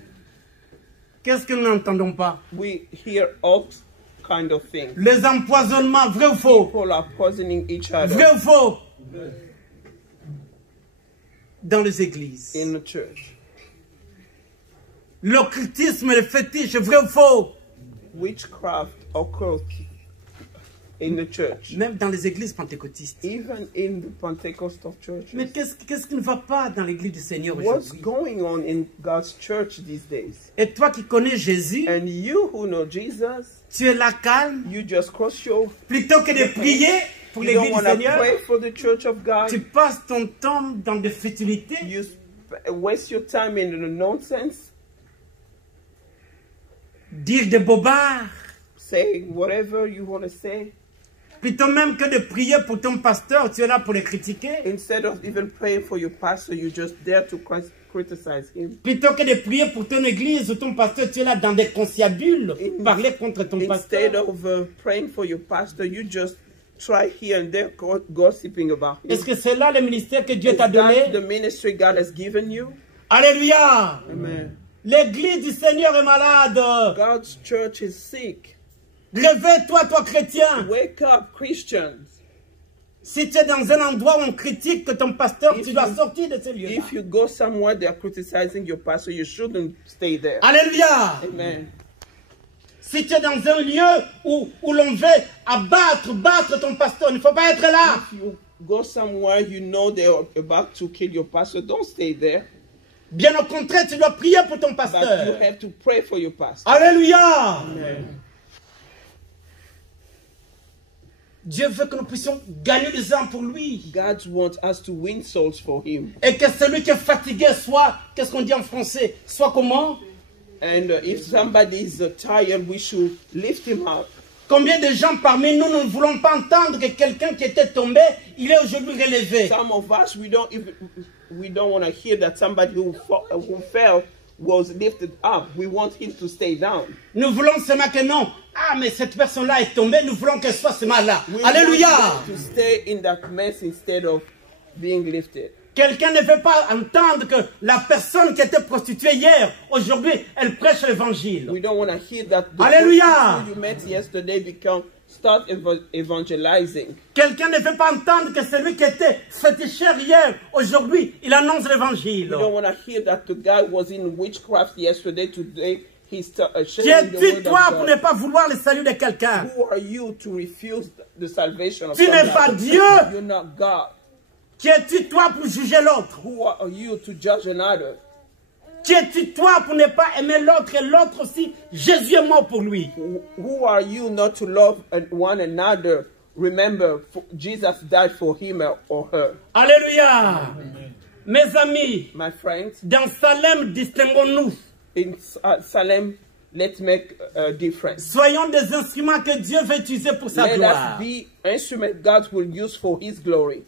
Qu'est-ce que nous n'entendons pas? We hear all kind of things. Les empoisonnements, vrai ou faux? People are poisoning each other Vrai ou faux? Dans les églises. in the church. L'occultisme et le fétiche, vrai ou faux? Witchcraft occurs in the church, Même dans les églises pentecôtistes. even in the Pentecostal churches. Mais qu'est-ce qui ne va pas dans l'église du Seigneur What's aujourd'hui? going on in God's church these days? Et toi qui connais Jésus, And you who know Jesus, tu es là calme, you just cross your. plutôt que de prier pour You don't l'église du want to Seigneur, pray for the church of God. tu passes ton temps dans des futilités, You waste your time in the nonsense, dire des bobards, say whatever you want to say, plutôt même que de prier pour ton pasteur, tu es là pour le critiquer. instead of even praying for your pastor, you just dare to criticize him. Plutôt que de prier pour ton église ou ton pasteur, tu es là dans des conciliabules, parler contre ton Instead pasteur. of praying for your pastor, you just try here and there gossiping about him. Est-ce que c'est là le ministère que Dieu Is t'a that donné? the ministry God has given you? Alléluia! Amen. L'église du Seigneur est malade. God's church is sick. Réveille-toi, toi chrétien. Wake up, Christians. Si tu es dans un endroit où on critique que ton pasteur, If tu dois you- sortir de ce lieu-là. If you go somewhere they are criticizing your pastor, you shouldn't stay there. Alléluia! Amen. Si tu es dans un lieu où l'on veut battre ton pasteur, il ne faut pas être là. If you go somewhere you know they are about to kill your pastor, don't stay there. Bien au contraire, tu dois prier pour ton But you pasteur. have to pray for your pastor. Alléluia! Amen. Dieu veut que nous puissions gagner des âmes pour lui. God wants us to win souls for him. Et que celui qui est fatigué soit, qu'est-ce qu'on dit en français? Soit comment? And if somebody is tired, we should lift him up. Combien de gens parmi nous, nous ne voulons pas entendre que quelqu'un qui était tombé, il est aujourd'hui relevé. Some of us, we don't want to hear that somebody who fell was lifted up. We want him to stay down. Nous voulons seulement que non. Ah, mais cette personne-là est tombée, nous voulons qu'elle soit seulement là. We Alléluia! want them to stay in that mess instead of being lifted. Quelqu'un ne veut pas entendre que la personne qui était prostituée hier, aujourd'hui, elle prêche l'évangile. We don't want to hear that the Hallelujah. person you met yesterday start evangelizing. Quelqu'un ne veut pas entendre que celui qui était féticheur hier, aujourd'hui, il annonce l'évangile. We don't want to hear that the guy was in witchcraft yesterday, today he's Qui sharing the es-tu word toi of pour God. ne pas vouloir le salut de quelqu'un? Who are you to refuse the salvation of Tu n'es pas somebody? Dieu. You're not God. Qui es-tu toi pour juger l'autre? Who are you to judge another? Qui es-tu toi pour ne pas aimer l'autre et l'autre aussi? Jésus est mort pour lui. Who are you not to love one another? Remember, Jesus died for him or her. Alléluia. Mes amis, My friends, dans Salem, distinguons-nous. in Salem, let's make a difference. Soyons des instruments que Dieu veut utiliser pour sa Let gloire. us be instruments God will use for his glory.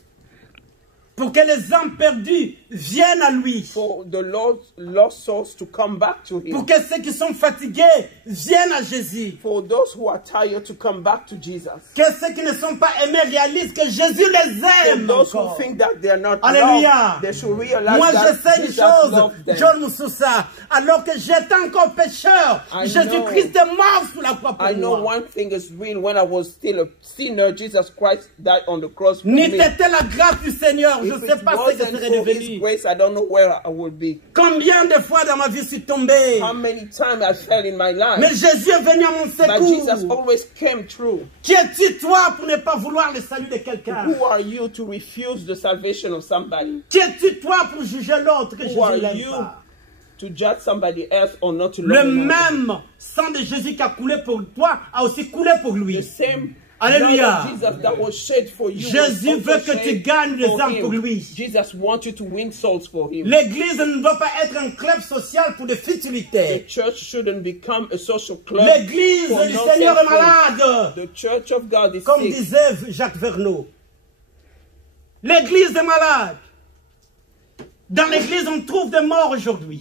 Pour que les âmes perdues viennent à lui. For the lost souls to come back to Pour him. que ceux qui sont fatigués viennent à Jésus. For those who are tired to come back to Jesus. Que ceux qui ne sont pas aimés réalisent que Jésus les And aime those who encore. think that they are not Alléluia. loved, they should realize Moi, that je sais une Jesus chose, loved them. John Moussoussa, alors que j'étais encore pécheur, I Jésus-Christ est mort sur la croix pour I know moi. one thing is real. When I was still a sinner, Jesus Christ died on the cross for N'était me. la grâce du Seigneur, je If ne sais it pas ce que wasn't serait for His devenu. grace, I don't know where I would be. Combien de fois dans ma vie je suis tombé, How many times I fell in my life. mais Jésus est venu à mon But Jesus secours. always came through. Qui es-tu toi pour ne pas vouloir le salut de quelqu'un? Who are you to refuse the salvation of somebody? Qui es-tu toi pour juger l'autre que Who are Jésus l'aime you pas? to judge somebody else or not to Le love them? même sang de Jésus qui a coulé pour toi a aussi coulé pour The lui. same Alléluia. blood of Jesus that was shed for you. Jésus was veut also que tu shed gagnes les for âmes him. pour lui. Jesus wants you to win souls for him. L'église ne doit pas être un club social pour des The futilités. church shouldn't become a social club. L'église for du nonsense Seigneur est things. malade. The church of God is Comme sick. disait Jacques Verneau. L'église est malade. Dans l'église, on trouve des morts aujourd'hui.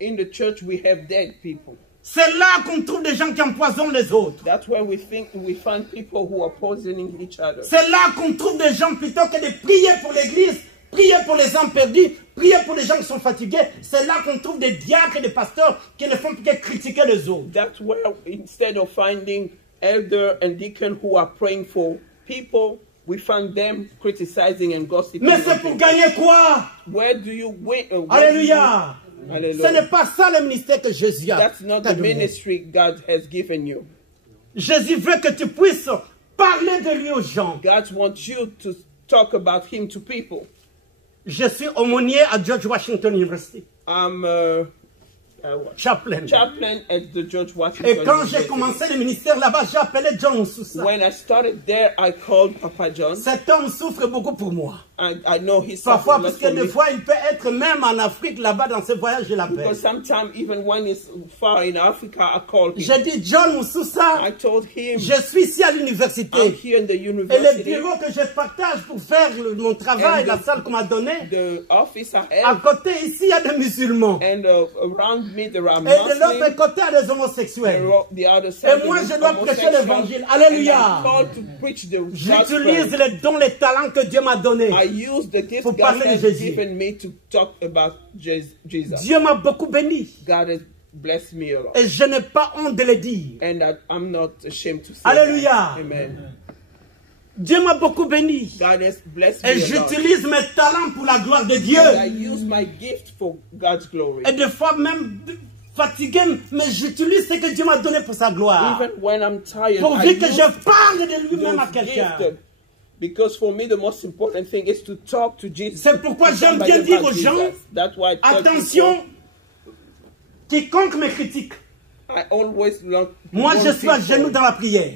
In the church, we have dead people. C'est là qu'on trouve des gens qui empoisonnent les autres. That's where we find people who are poisoning each other. C'est là qu'on trouve des gens, plutôt que de prier pour l'église, prier pour les âmes perdues, prier pour les gens qui sont fatigués. C'est là qu'on trouve des diacres et des pasteurs qui ne font que critiquer les autres. That's where, instead of finding elder and deacon who are praying for people, we find them criticizing and gossiping. Mais c'est pour gagner quoi? Where do you win? Alléluia. Ce Hallelujah. n'est pas ça le ministère que Jésus a. That's not t'a the donné. ministry God has given you. Jésus veut que tu puisses parler de lui aux gens. God wants you to talk about Him to people. Je suis aumônier à George Washington University. I'm Chaplain. chaplain at the George Washington Et quand j'ai University. commencé le ministère là-bas, j'ai appelé John Sousa. When I started there, I called Papa John. Cet homme souffre beaucoup pour moi. I know he Parfois, suffers parce less que for des me. fois, il peut être même en Afrique, là-bas, dans ses voyages, je l'appelle. Because sometimes, even when he's far in Africa, I call him. J'ai dit, John Sousa, I told him, je suis ici à I'm l'université. here in the Et le university. bureau que je partage pour faire mon travail, And la the- salle qu'on m'a donnée, The office I à have, côté, ici, il y a des musulmans. and around me there are Et de l'autre Muslims. côté, il y a des homosexuels. And the other side, Et moi, there is je dois prêcher homosexual. l'évangile. And Alléluia. I'm called to preach the J'utilise gospel. les dons, les talents que Dieu m'a donnés. I use the gift Pour God parler de has Jésus. given me to talk about Jesus. Dieu m'a beaucoup béni. God has blessed me a lot. Et je n'ai pas honte de le dire. And I'm not ashamed to say Alléluia. that. Amen. Dieu m'a beaucoup béni. God has blessed Et me a lot. j'utilise mes talents pour la gloire de Dieu. I use my gift for God's glory. Et des fois même fatigué, mais j'utilise ce que Dieu m'a donné pour sa gloire. Even when I'm tired, I Pourvu que use je parle de lui-même à those quelqu'un. gifts. Because for me, the most important thing is to talk to Jesus. C'est pourquoi To j'aime somebody bien dire about aux gens, Jesus. That's why I tell attention, people, quiconque me critique, I always want moi je suis à people, genoux dans la prière.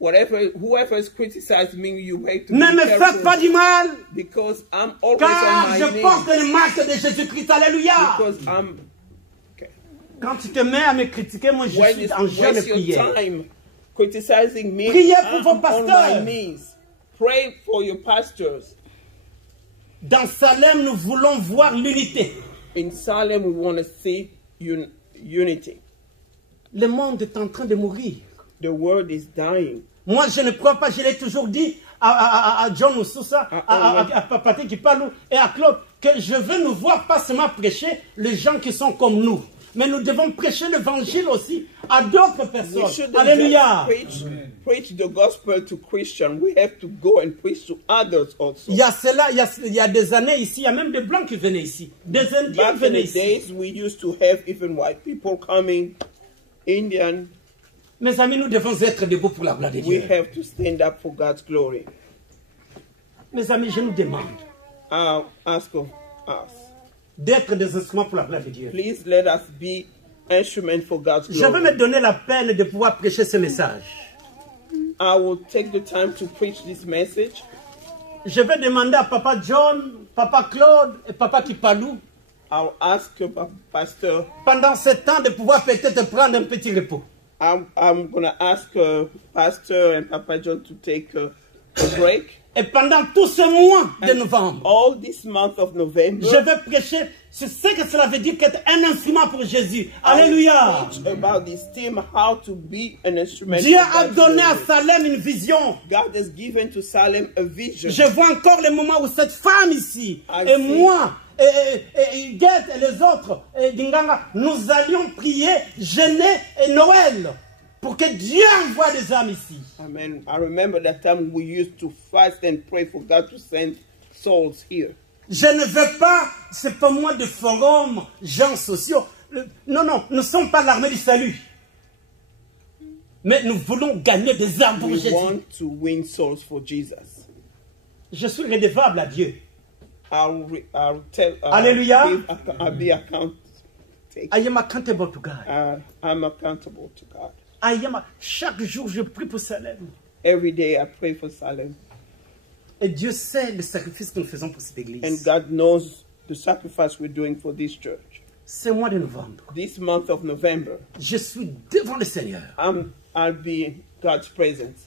whoever is criticizing me, you hate to Ne be me faites careful, pas du mal, because I'm always car on my je knees. porte les marques de Jésus-Christ. Alléluia. Because I'm okay. Quand tu te mets à me critiquer, moi je When suis you en jeûne de waste your prière. time criticizing me, Priez pour I'm vos on pasteurs. my knees. Pray for your pastors. Dans Salem, nous voulons voir l'unité. In Salem, we want to see unity. Le monde est en train de mourir. The world is dying. Moi, je ne crois pas, je l'ai toujours dit à John Sousa, à Patrick qui parle, et à Claude, que je veux nous voir pas seulement prêcher les gens qui sont comme nous, mais nous devons prêcher l'évangile aussi à d'autres We personnes. shouldn't Alléluia. just preach the gospel to Christians. We have to go and preach to others also. Il y a cela, il y a des années ici, il y a même des blancs qui venaient ici, des Indiens Back in venaient the ici. days, we used to have even white people coming, Indian. Mes amis, nous devons être debout pour la gloire de We Dieu. have to stand up for God's glory. Mes amis, je nous demande I'll ask of us. d'être des instruments pour la gloire de Dieu. Please let us be instruments for God's Je vais glory. me donner la peine de pouvoir prêcher ce message. I will take the time to preach this message. Je vais demander à Papa John, Papa Claude et Papa Kipalou, I'll ask Pastor. pendant ce temps, de pouvoir peut-être prendre un petit repos. I'm going to ask Pastor and Papa John to take a break. Et pendant tout ce mois de novembre, All this month of November, je vais prêcher sur ce que cela veut dire qu'être un instrument pour Jésus. I Alléluia. will teach about this theme, how to be an instrument. Dieu for a God's donné à glory. Salem une vision. God has given to Salem a vision. Je vois encore le moment où cette femme ici, I et see. moi, et Guette et les autres, et Dinganga, nous allions prier, jeûner et Noël pour que Dieu envoie des âmes ici. Amen. I remember that time we used to fast and pray for God to send souls here. Je ne veux pas, c'est pas moi de forum, gens sociaux. Non, non, nous ne sommes pas l'armée du salut. Mais nous voulons gagner des âmes pour We Jésus. want to win souls for Jesus. Je suis redevable à Dieu. I'll tell. Hallelujah. I'll be accountable. I am accountable to God. I'm accountable to God. Chaque jour, je prie pour Salem. Every day I pray for Salem. Et Dieu sait le sacrifice que nous faisons pour cette And église. God knows the sacrifice we're doing for this church. Ce mois de novembre, This month of November, je suis devant le Seigneur. I'll be in God's presence,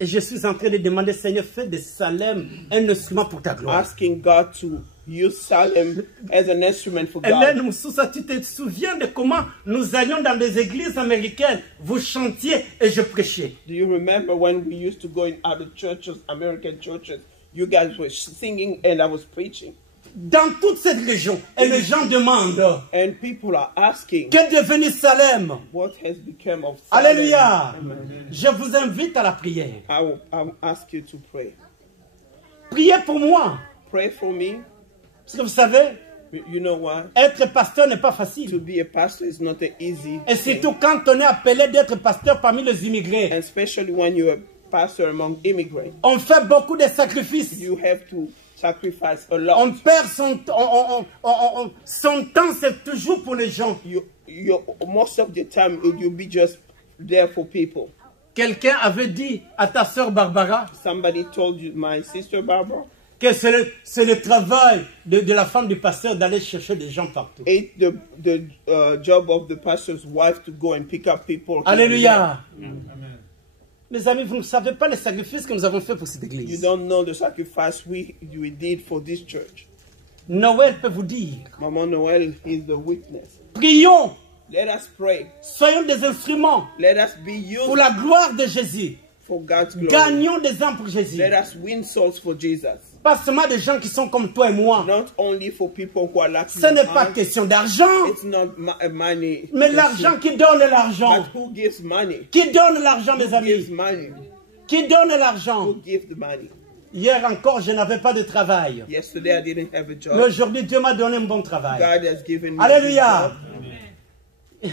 Et je suis en train de demander, Seigneur, fais de Salem un instrument pour ta gloire. asking God to use Salem as an instrument for Hélène God. Moussoussa, tu te souviens de comment nous allions dans des églises américaines, vous chantiez et je prêchais. Do you remember when we used to go in other churches, American churches? You guys were singing and I was preaching. dans toute cette région. Et les gens demandent, And people are asking, qu'est devenu Salem? what has become of Salem? Alléluia. Amen. Je vous invite à la prière. I'll ask you to pray. Priez pour moi. Pray for me. Parce que vous savez, You know why? être pasteur n'est pas To facile. be a pastor is not an easy Et thing. surtout quand on est appelé d'être pasteur parmi les immigrés. And especially when you're a pastor among immigrants. On fait beaucoup de sacrifices. You have to sacrifice a lot. On perd son temps, c'est toujours pour les gens. Most of the time, you'll be just there for people. Quelqu'un avait dit à ta sœur Barbara Somebody told you, my sister Barbara, que c'est le travail de la femme du pasteur d'aller chercher des gens partout. it's the job of the pastor's wife to go and pick up people. Alléluia. Mes amis, vous ne savez pas les sacrifices que nous avons fait pour cette You église. don't know the sacrifice we did for this church. Noël peut vous dire, Mama Noel is the witness. prions, Let us pray. soyons des instruments Let us be pour used la gloire de Jésus. for God's glory. Gagnons des âmes pour Jésus. Let us win souls for Jesus. Pas seulement des gens qui sont comme toi et moi. Not only for people who are lacking Ce n'est pas behind. question d'argent, It's not money. mais l'argent qui donne l'argent. But who gives money? Qui donne l'argent, mes Who gives amis? money? Qui donne l'argent? Who gives the money? Hier encore, je n'avais pas de travail. Yesterday I didn't have a job. Mais aujourd'hui, Dieu m'a donné un bon travail. God has given me Alléluia. a job.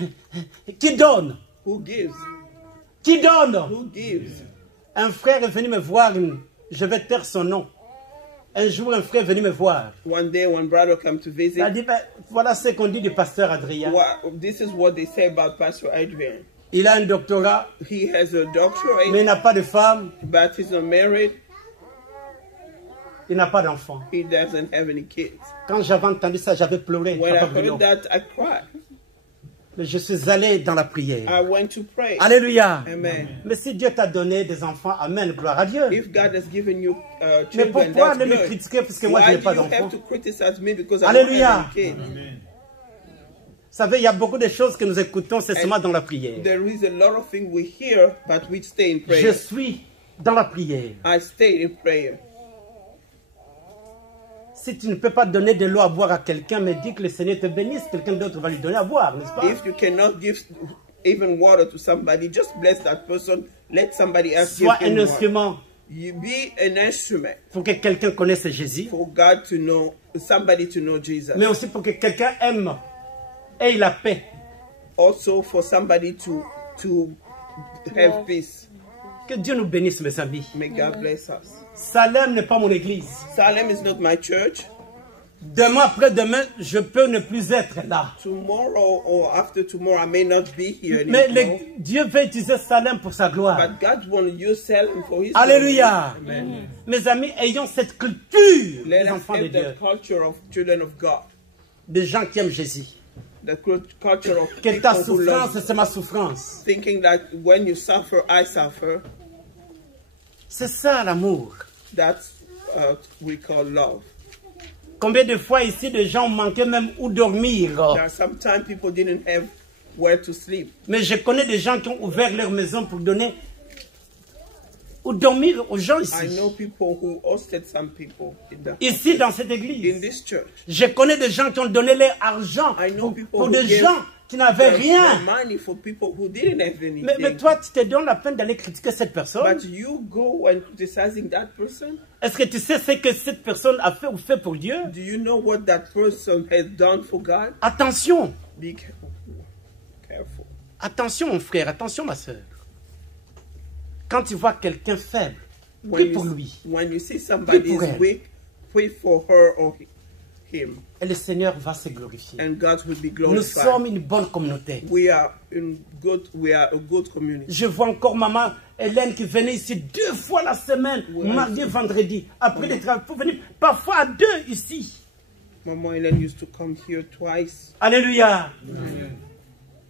Qui donne? Who gives? Qui donne? Who gives? Un frère est venu me voir, je vais taire son nom. Un jour, un frère est venu me voir. One day when brother come to Il visit, a dit, ben, voilà ce qu'on dit du pasteur Adrien. this is what they say about Pastor Adrian. Il a un doctorat, He has a doctorate, mais il n'a pas de femme, but he's not married. il n'a pas d'enfant. He doesn't have any kids. Quand j'avais entendu ça, j'avais pleuré. When I Papa Bruno. heard that, I cried. Mais je suis allé dans la prière. I went to pray. Alléluia. Amen. Mais si Dieu t'a donné des enfants, amen, gloire à Dieu. If God has given you Mais children, pourquoi that's ne me good. critiquer parce que moi je Why n'ai do pas you d'enfant? have to criticize me because I don't Alléluia. have any kids? Vous savez, il y a beaucoup de choses que nous écoutons, c'est seulement dans la prière. There is a lot of things we hear, but we stay in Je prayer. suis dans la prière. I stay in prayer. Si tu ne peux pas donner de l'eau à boire à quelqu'un, mais dis que le Seigneur te bénisse, quelqu'un d'autre va lui donner à boire, n'est-ce pas? If you cannot give even water to somebody, just bless that person. Let somebody else give Sois him un water. instrument You be an instrument pour que quelqu'un connaisse Jésus, for God to know, somebody to know Jesus. mais aussi pour que quelqu'un aime et la paix. Also for somebody to have peace. Que Dieu nous bénisse, mes amis. May God bless us. Salem n'est pas mon église. Salem is not my church. Demain, après-demain, je peux ne plus être là. Tomorrow or after tomorrow, I may not be here Mais anymore. Dieu veut utiliser Salem pour sa gloire. But God wants to use Salem for His Alléluia. glory. Amen. Mes amis, ayons cette culture Let des us enfants de have Dieu, the culture of children of God. des gens qui aiment Jésus. The culture of Que people ta who souffrance, love, c'est ma souffrance. thinking that when you suffer, I suffer. C'est ça l'amour. That's we call love. Combien de fois ici, des gens manquaient même où dormir. There are sometimes people didn't have where to sleep. Mais je connais des gens qui ont ouvert leur maison pour donner où dormir aux gens I ici. know people who hosted some people Ici, dans cette in église. this church. Je connais des gens qui ont donné leur argent I know pour, people pour who des gave gens qui n'avaient their rien. money for people who didn't have anything. Mais toi, tu te donnes la peine d'aller critiquer cette personne. But you go and criticizing that person. Est-ce que tu sais ce que cette personne a fait ou fait pour Dieu? Do you know what that person has done for God? Attention, Be careful. Careful. attention mon frère, attention ma soeur. Quand tu vois quelqu'un faible, prie pour lui. When you see somebody Prie pour is elle. weak, pray for her or him, Et le Seigneur va se glorifier. and God will be Nous glorified. sommes une bonne communauté. We are a good community. Je vois encore maman Hélène qui venait ici 2 fois la semaine, Oui. mardi et vendredi, après le travail, pour venir parfois à 2 ici. Mama Helen used to come here twice. Alléluia.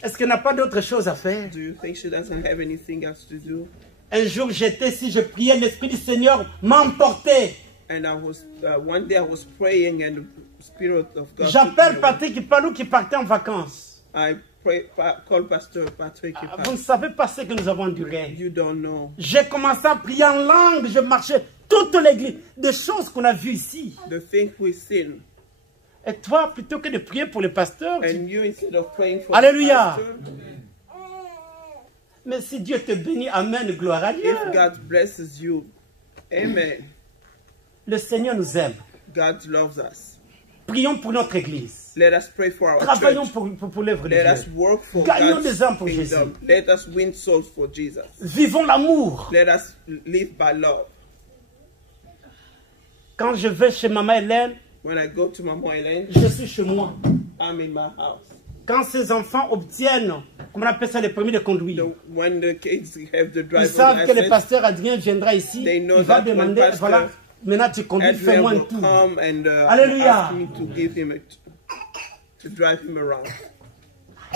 Est-ce qu'elle n'a pas d'autre chose à faire? Do you think she doesn't have anything else to do? Un jour j'étais ici, je priais, l'Esprit du Seigneur m'emportait. And I was one day I was praying, and the Spirit of God. J'appelle took me Patrick Ipalou qui partait en vacances. away. Call Pastor Patrick. Vous ne savez pas ce que nous avons enduré. You don't know J'ai commencé à prier en langue, je marchais toute l'église, des choses qu'on a vues ici. the thing we seen. Et toi, plutôt que de prier pour le pasteur, And you, instead of praying for Alléluia. the pastor, mais si Dieu te bénit, amen, gloire à Dieu. if God blesses you, amen. Le Seigneur nous aime. God loves us. Prions pour notre église. Let us pray for our Travaillons church. pour l'œuvre de Let us Dieu. work for Gagnons des God's âmes pour kingdom. Let us win souls for Jesus. Vivons l'amour. Let us live by love. Quand je vais chez Maman Hélène, When I go to Mama Hélène, je suis chez moi. I'm in my house. Quand ces enfants obtiennent, comment on appelle ça, les permis de conduire, When the kids have the ils driver's savent que le license, pasteur Adrien viendra ici, They know il va that when demander, Pastor voilà, maintenant tu conduis, Adrian fais-moi un will tour. come and Alléluia. ask me to give him to drive him around.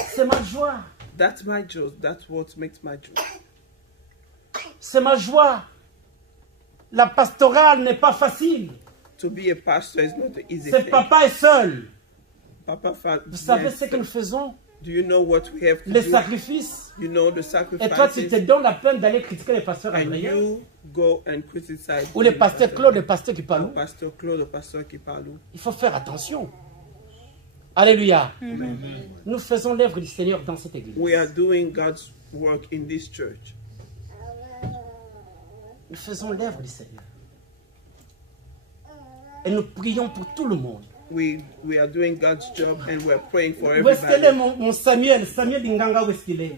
C'est ma joie. That's my joy. That's what makes my joy. C'est ma joie. La pastorale n'est pas facile. To be a pastor is not an easy C'est thing. papa est seul. Papa, Vous savez ce que nous faisons? do you know what we have to Les do? sacrifices. You know the Et toi, tu te sacrifices. donnes la peine d'aller critiquer les pasteurs And Adrien you go and criticize ou les the pasteurs pastor. Claude, les pasteurs qui Le parlent. pasteur Claude, le pasteur Kipalu. Il faut faire attention. Alléluia. Nous faisons l'œuvre du Seigneur dans cette église. We are doing God's work in this church. Nous faisons l'œuvre du Seigneur. Et nous prions pour tout le monde. We are doing God's job and we are praying for Où est-ce qu'elle est everybody. mon Samuel? Samuel Inganga, où est-ce qu'il est?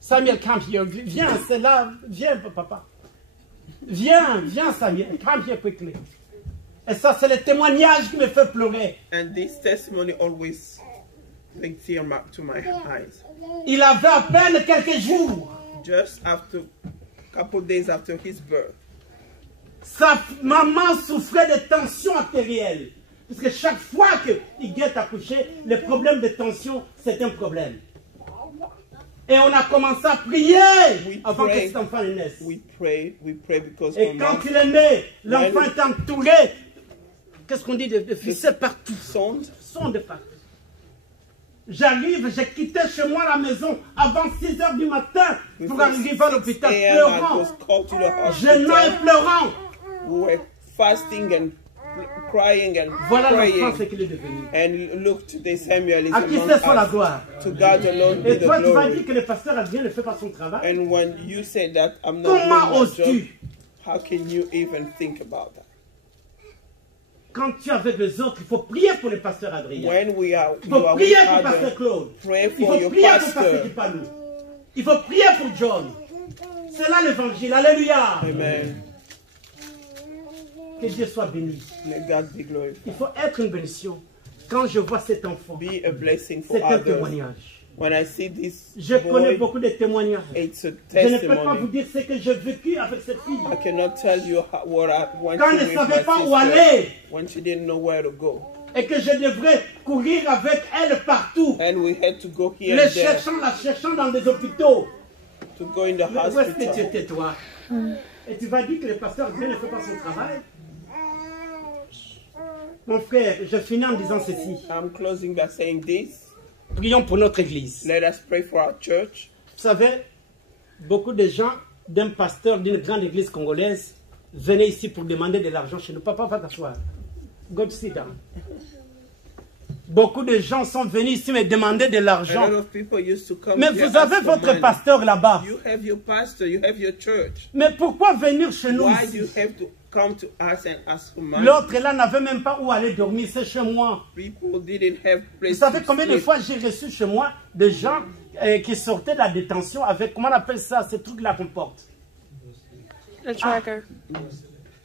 Samuel, come here. Viens, c'est là. Viens, papa. Viens, Samuel. Come here quickly. Et ça, c'est le témoignage qui me fait pleurer. And this testimony always brings tears to my eyes. Il avait à peine quelques jours. Just after, couple days after his birth, Sa maman souffrait de tensions artérielles. Parce que chaque fois qu'il guette accoucher, le problème de tension, c'est un problème. Et on a commencé à prier avant que pray. cet enfant naisse. we pray because Et my quand mom il est né, l'enfant When- est entouré. Qu'est-ce qu'on dit de ficelles partout? sonde, Sonde partout. J'arrive, j'ai quitté chez moi la maison avant 6 h du matin pour arriver à l'hôpital 6 a.m. I pleurant. was called to the Gênant et hospital. pleurant. We were fasting and crying and Voilà l'enfant ce praying. qu'il est devenu. And look, today Samuel is À qui among c'est soit la us. gloire? To God alone be Et the toi, tu vas dire glory. que le pasteur Adrien ne fait pas son travail. And when you say that I'm not Comment doing my job, oses-tu? how can you even think about that? Quand tu es avec les autres, il faut prier pour le pasteur Adrien. When Il you faut are prier with pour le pasteur others, Claude. pray Il for faut your prier pour le pasteur pastor. Kipalou. Il faut prier pour John. C'est là l'évangile. Alléluia. Amen. Que Dieu soit béni. May God be glorified. Il faut être une bénédiction. Quand je vois cet enfant, Be a blessing for c'est un others. témoignage. When I see this Je connais boy, beaucoup de témoignages. it's a Je ne peux pas vous testimony. dire ce que j'ai vécu avec cette fille. I cannot tell you what I went Quand through elle ne with savait my pas où sister aller when she didn't know where to go. et que je devrais courir avec elle partout, And we had to go here la and there cherchant dans des hôpitaux. to go in the Mais où est-ce que tu hospital. étais, toi? Et tu vas dire que le pasteur Dieu ne fait pas son travail? Mon frère, je finis en disant ceci. I'm closing by saying this. Prions pour notre église. Let us pray for our church. Vous savez, beaucoup de gens d'un pasteur d'une grande église congolaise venaient ici pour demander de l'argent chez nous. Papa, va t'asseoir. Go to sit down. Beaucoup de gens sont venus ici me demander de A lot l'argent. of people used to come Mais here vous avez ask for votre money. pasteur là-bas. You have your pastor, you have your church. Mais pourquoi venir chez nous Why do you ici? have to come to us and ask for money? L'autre là n'avait même pas où aller dormir, c'est chez moi. People didn't have place Vous savez to combien de sleep. fois j'ai reçu chez moi des gens qui sortaient de la détention avec, comment on appelle ça, ces trucs-là qu'on porte? The tracker.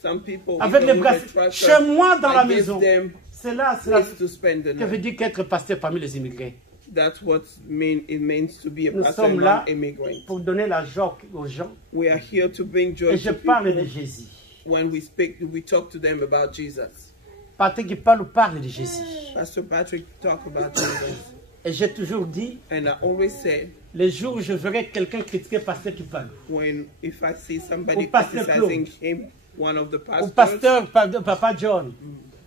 Some people Avec les even with bras. the tracker, Chez moi dans la I gave maison. them C'est là place to spend the que veut night. dire qu'être pasteur parmi les immigrés. That's what it means to be a Nous pastor sommes among là immigrants. pour donner la joie aux gens. We are here to bring joy Et je to parle de people. Jésus. When we speak, we talk to them about Jesus. Patrick qui parle de Jésus. Pastor Patrick talk about Jesus. Et j'ai toujours dit, And I always say, les jours où je verrai quelqu'un critiquer pasteur qui parle, if I see somebody Ou Pasteur criticizing Claude. him, one of the ou pastors, pasteur Papa John,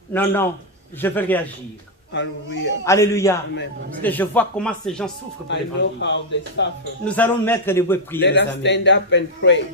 non, je vais réagir. hallelujah. Alléluia. Amen. Parce que je vois comment ces gens souffrent pour I know l'évangile. how they suffer. Nous allons mettre debout et prier, Let les us amis. stand up and pray.